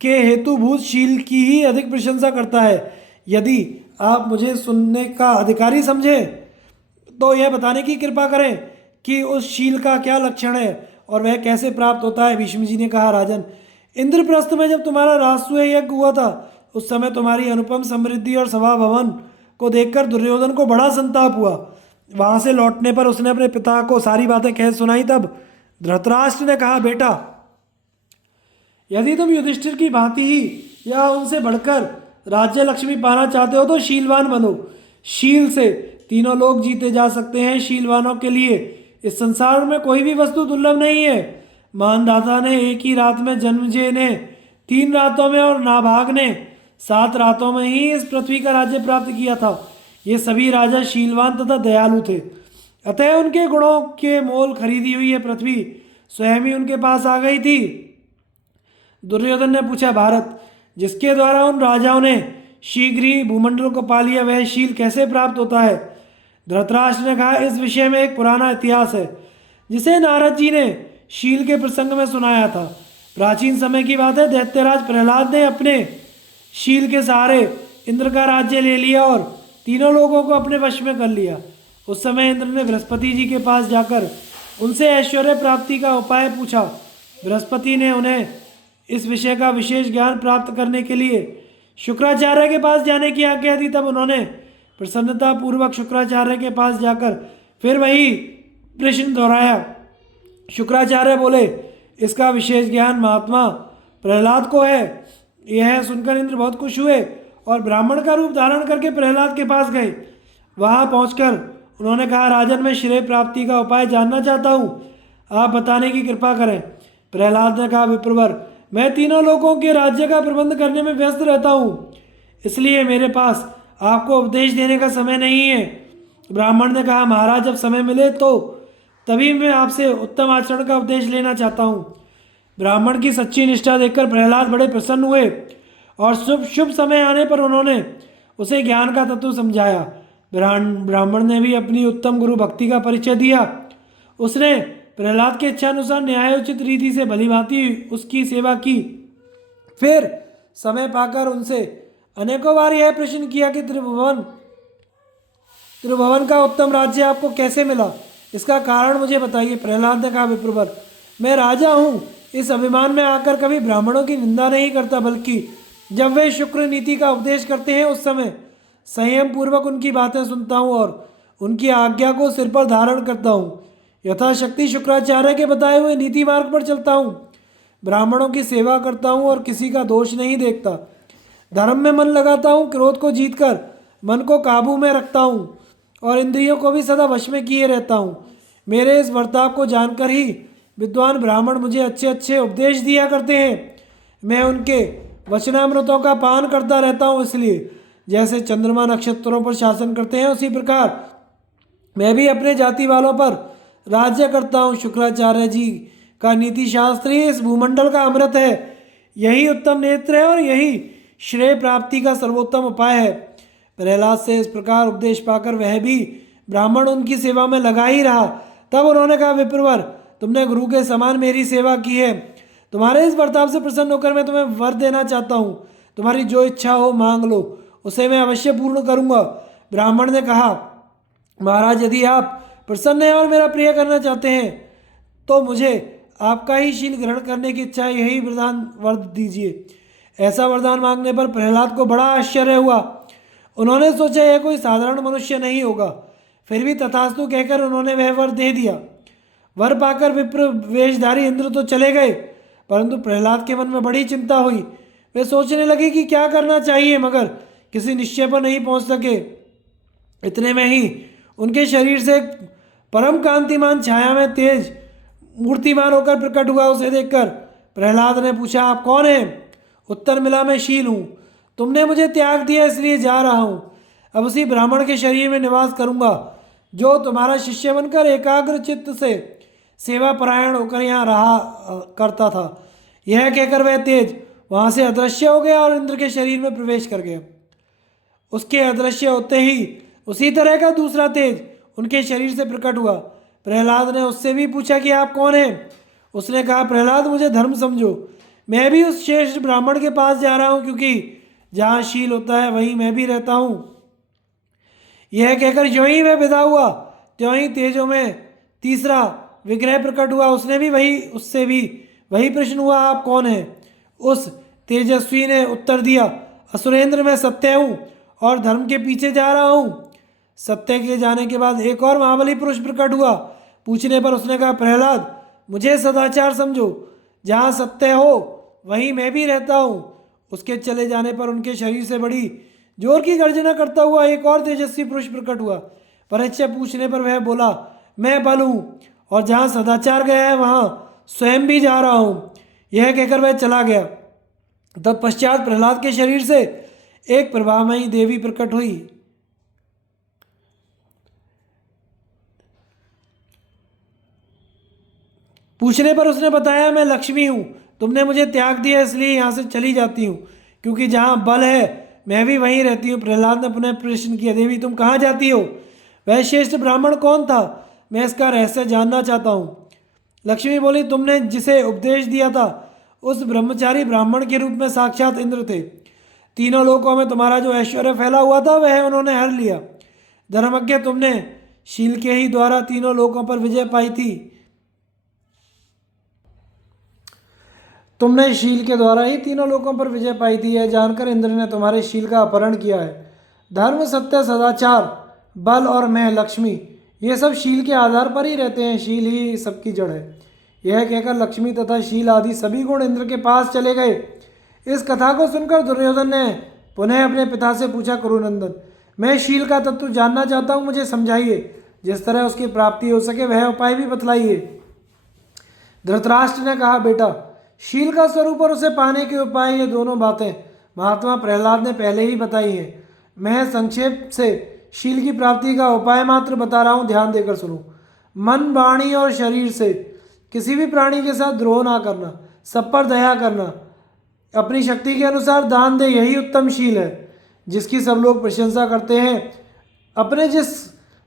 के हेतुभूत शील की ही अधिक प्रशंसा करता है। यदि आप मुझे सुनने का अधिकारी समझें तो यह बताने की कृपा करें कि उस शील का क्या लक्षण है और वह कैसे प्राप्त होता है। भीष्म जी ने कहा, राजन, इंद्रप्रस्थ में जब तुम्हारा राजसूय यज्ञ हुआ था, उस समय तुम्हारी अनुपम समृद्धि और सभा भवन को देखकर दुर्योधन को बड़ा संताप हुआ। वहाँ से लौटने पर उसने अपने पिता को सारी बातें कह सुनाई। तब धृतराष्ट्र ने कहा, बेटा, यदि तुम युधिष्ठिर की भांति ही या उनसे बढ़कर राज्य लक्ष्मी पाना चाहते हो तो शीलवान बनो। शील से तीनों लोग जीते जा सकते हैं। शीलवानों के लिए इस संसार में कोई भी वस्तु दुर्लभ नहीं है। मानदाता ने एक ही रात में, जन्मजय ने 3 रातों में और नाभाग ने 7 रातों में ही इस पृथ्वी का राज्य प्राप्त किया था। ये सभी राजा शीलवान तथा दयालु थे, अतः उनके गुणों के मोल खरीदी हुई ये पृथ्वी स्वयं ही उनके पास आ गई थी। दुर्योधन ने पूछा, भारत जिसके द्वारा उन राजाओं ने शीघ्र ही भूमंडल को पा लिया, वह शील कैसे प्राप्त होता है? धृतराष्ट्र ने कहा, इस विषय में एक पुराना इतिहास है जिसे नारद जी ने शील के प्रसंग में सुनाया था। प्राचीन समय की बात है, दैत्यराज प्रहलाद ने अपने शील के सहारे इंद्र का राज्य ले लिया और तीनों लोगों को अपने वश में कर लिया। उस समय इंद्र ने बृहस्पति जी के पास जाकर उनसे ऐश्वर्य प्राप्ति का उपाय पूछा। बृहस्पति ने उन्हें इस विषय का विशेष ज्ञान प्राप्त करने के लिए शुक्राचार्य के पास जाने की आज्ञा दी। तब उन्होंने प्रसन्नता पूर्वक शुक्राचार्य के पास जाकर फिर वही प्रश्न दोहराया। शुक्राचार्य बोले, इसका विशेष ज्ञान महात्मा प्रहलाद को है। यह सुनकर इंद्र बहुत खुश हुए और ब्राह्मण का रूप धारण करके प्रहलाद के पास गए। वहां पहुंचकर उन्होंने कहा, राजन, मैं श्रेय प्राप्ति का उपाय जानना चाहता हूँ, आप बताने की कृपा करें। प्रहलाद ने कहा, विप्रवर, मैं तीनों लोगों के राज्य का प्रबंध करने में व्यस्त रहता हूँ, इसलिए मेरे पास आपको उपदेश देने का समय नहीं है। ब्राह्मण ने कहा, महाराज, जब समय मिले तो तभी मैं आपसे उत्तम आचरण का उपदेश लेना चाहता हूँ। ब्राह्मण की सच्ची निष्ठा देखकर प्रहलाद बड़े प्रसन्न हुए और शुभ समय आने पर उन्होंने उसे ज्ञान का तत्व समझाया। ब्राह्मण ने भी अपनी उत्तम गुरु भक्ति का परिचय दिया। उसने प्रहलाद के इच्छानुसार न्यायोचित रीति से भलीभांति उसकी सेवा की। फिर समय पाकर उनसे अनेकों बार यह प्रश्न किया कि त्रिभुवन का उत्तम राज्य आपको कैसे मिला, इसका कारण मुझे बताइए। प्रहलाद ने कहा, विप्रवर, मैं राजा हूँ, इस अभिमान में आकर कभी ब्राह्मणों की निंदा नहीं करता, बल्कि जब वे शुक्र नीति का उपदेश करते हैं उस समय संयम पूर्वक उनकी बातें सुनता हूँ और उनकी आज्ञा को सिर पर धारण करता हूँ। यथाशक्ति शुक्राचार्य के बताए हुए नीति मार्ग पर चलता हूँ, ब्राह्मणों की सेवा करता हूँ और किसी का दोष नहीं देखता। धर्म में मन लगाता हूँ, क्रोध को जीतकर मन को काबू में रखता हूँ और इंद्रियों को भी सदा वश में किए रहता हूँ। मेरे इस बर्ताव को जानकर ही विद्वान ब्राह्मण मुझे अच्छे अच्छे उपदेश दिया करते हैं। मैं उनके वचनामृतों का पान करता रहता हूँ, इसलिए जैसे चंद्रमा नक्षत्रों पर शासन करते हैं उसी प्रकार मैं भी अपने जाति वालों पर राज्य करता हूँ। शुक्राचार्य जी का नीति शास्त्र ही इस भूमंडल का अमृत है, यही उत्तम नेत्र है और यही श्रेय प्राप्ति का सर्वोत्तम उपाय है। प्रहलाद से इस प्रकार उपदेश पाकर वह भी ब्राह्मण उनकी सेवा में लगा ही रहा। तब उन्होंने कहा, विप्रवर, तुमने गुरु के समान मेरी सेवा की है, तुम्हारे इस बर्ताव से प्रसन्न होकर मैं तुम्हें वर देना चाहता हूँ। तुम्हारी जो इच्छा हो मांग लो, उसे मैं अवश्य पूर्ण करूँगा। ब्राह्मण ने कहा, महाराज, यदि आप प्रसन्न हैं और मेरा प्रिय करना चाहते हैं तो मुझे आपका ही शील ग्रहण करने की इच्छा है, यही वर दीजिए। ऐसा वरदान मांगने पर प्रहलाद को बड़ा आश्चर्य हुआ। उन्होंने सोचा यह कोई साधारण मनुष्य नहीं होगा, फिर भी तथास्तु कहकर उन्होंने वह वर दे दिया। वर पाकर विप्र वेशधारी इंद्र तो चले गए, परंतु प्रहलाद के मन में बड़ी चिंता हुई। वे सोचने लगे कि क्या करना चाहिए, मगर किसी निश्चय पर नहीं पहुंच सके। इतने में ही उनके शरीर से एक परम कांतिमान छाया में तेज मूर्तिमान होकर प्रकट हुआ। उसे देखकर प्रहलाद ने पूछा, आप कौन हैं? उत्तर मिला, मैं शील हूँ, तुमने मुझे त्याग दिया इसलिए जा रहा हूँ। अब उसी ब्राह्मण के शरीर में निवास करूँगा जो तुम्हारा शिष्य बनकर एकाग्र चित्त से सेवा परायण होकर यहाँ रहा करता था। यह कहकर वह तेज वहाँ से अदृश्य हो गया और इंद्र के शरीर में प्रवेश कर गया। उसके अदृश्य होते ही उसी तरह का दूसरा तेज उनके शरीर से प्रकट हुआ। प्रहलाद ने उससे भी पूछा कि आप कौन हैं? उसने कहा, प्रहलाद, मुझे धर्म समझो, मैं भी उस श्रेष्ठ ब्राह्मण के पास जा रहा हूँ, क्योंकि जहाँ शील होता है वहीं मैं भी रहता हूँ। यह कहकर ज्यों ही वह विदा हुआ त्यों ही तेजों में तीसरा विग्रह प्रकट हुआ। उससे भी वही प्रश्न हुआ, आप कौन हैं? उस तेजस्वी ने उत्तर दिया, असुरेंद्र, मैं सत्य हूँ और धर्म के पीछे जा रहा हूँ। सत्य के जाने के बाद एक और महाबली पुरुष प्रकट हुआ। पूछने पर उसने कहा, प्रहलाद, मुझे सदाचार समझो, जहाँ सत्य हो वहीं मैं भी रहता हूँ। उसके चले जाने पर उनके शरीर से बड़ी जोर की गर्जना करता हुआ एक और तेजस्वी पुरुष प्रकट हुआ। परिचय पूछने पर वह बोला, मैं बल हूँ और जहाँ सदाचार गया है वहाँ स्वयं भी जा रहा हूँ। यह कहकर वह चला गया। तत्पश्चात प्रहलाद के शरीर से एक प्रभामयी देवी प्रकट हुई। पूछने पर उसने बताया, मैं लक्ष्मी हूँ, तुमने मुझे त्याग दिया इसलिए यहाँ से चली जाती हूँ, क्योंकि जहाँ बल है मैं भी वहीं रहती हूँ। प्रहलाद ने पुनः प्रश्न किया, देवी तुम कहाँ जाती हो? वह श्रेष्ठ ब्राह्मण कौन था? मैं इसका रहस्य जानना चाहता हूँ। लक्ष्मी बोली, तुमने जिसे उपदेश दिया था उस ब्रह्मचारी ब्राह्मण के रूप में साक्षात इंद्र थे। तीनों लोकों में तुम्हारा जो ऐश्वर्य फैला हुआ था वह उन्होंने हर लिया। धर्मज्ञ, तुमने शील के ही द्वारा तीनों लोकों पर विजय पाई थी। तुमने शील के द्वारा ही तीनों लोकों पर विजय पाई थी। यह जानकर इंद्र ने तुम्हारे शील का अपहरण किया है। धर्म, सत्य, सदाचार, बल और मैं लक्ष्मी, ये सब शील के आधार पर ही रहते हैं। शील ही सबकी जड़ है। यह कहकर लक्ष्मी तथा शील आदि सभी गुण इंद्र के पास चले गए। इस कथा को सुनकर दुर्योधन ने पुनः अपने पिता से पूछा, कुरुनंदन, मैं शील का तत्व जानना चाहता हूँ, मुझे समझाइए। जिस तरह उसकी प्राप्ति हो सके वह उपाय भी बतलाइए। धृतराष्ट्र ने कहा, बेटा, शील का स्वरूप और उसे पाने के उपाय, ये दोनों बातें महात्मा प्रहलाद ने पहले ही बताई हैं। मैं संक्षेप से शील की प्राप्ति का उपाय मात्र बता रहा हूँ, ध्यान देकर सुनो। मन, वाणी और शरीर से किसी भी प्राणी के साथ द्रोह ना करना, सब पर दया करना, अपनी शक्ति के अनुसार दान दे, यही उत्तम शील है जिसकी सब लोग प्रशंसा करते हैं। अपने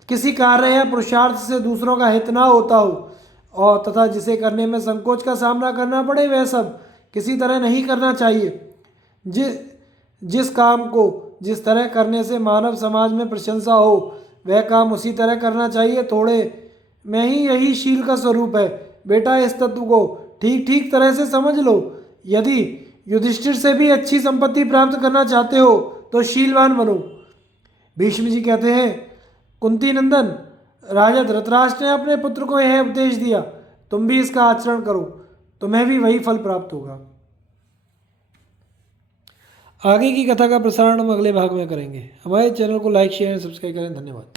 किसी कार्य या पुरुषार्थ से दूसरों का हित ना होता हो और तथा जिसे करने में संकोच का सामना करना पड़े, वह सब किसी तरह नहीं करना चाहिए। जिस काम को जिस तरह करने से मानव समाज में प्रशंसा हो वह काम उसी तरह करना चाहिए। थोड़े में ही यही शील का स्वरूप है। बेटा, इस तत्व को ठीक ठीक तरह से समझ लो। यदि युधिष्ठिर से भी अच्छी संपत्ति प्राप्त करना चाहते हो तो शीलवान बनो। भीष्म जी कहते हैं, कुंती नंदन, राजा धृतराष्ट्र ने अपने पुत्र को यह उपदेश दिया, तुम भी इसका आचरण करो, तुम्हें भी वही फल प्राप्त होगा। आगे की कथा का प्रसारण हम अगले भाग में करेंगे। हमारे चैनल को लाइक, शेयर और सब्सक्राइब करें। धन्यवाद।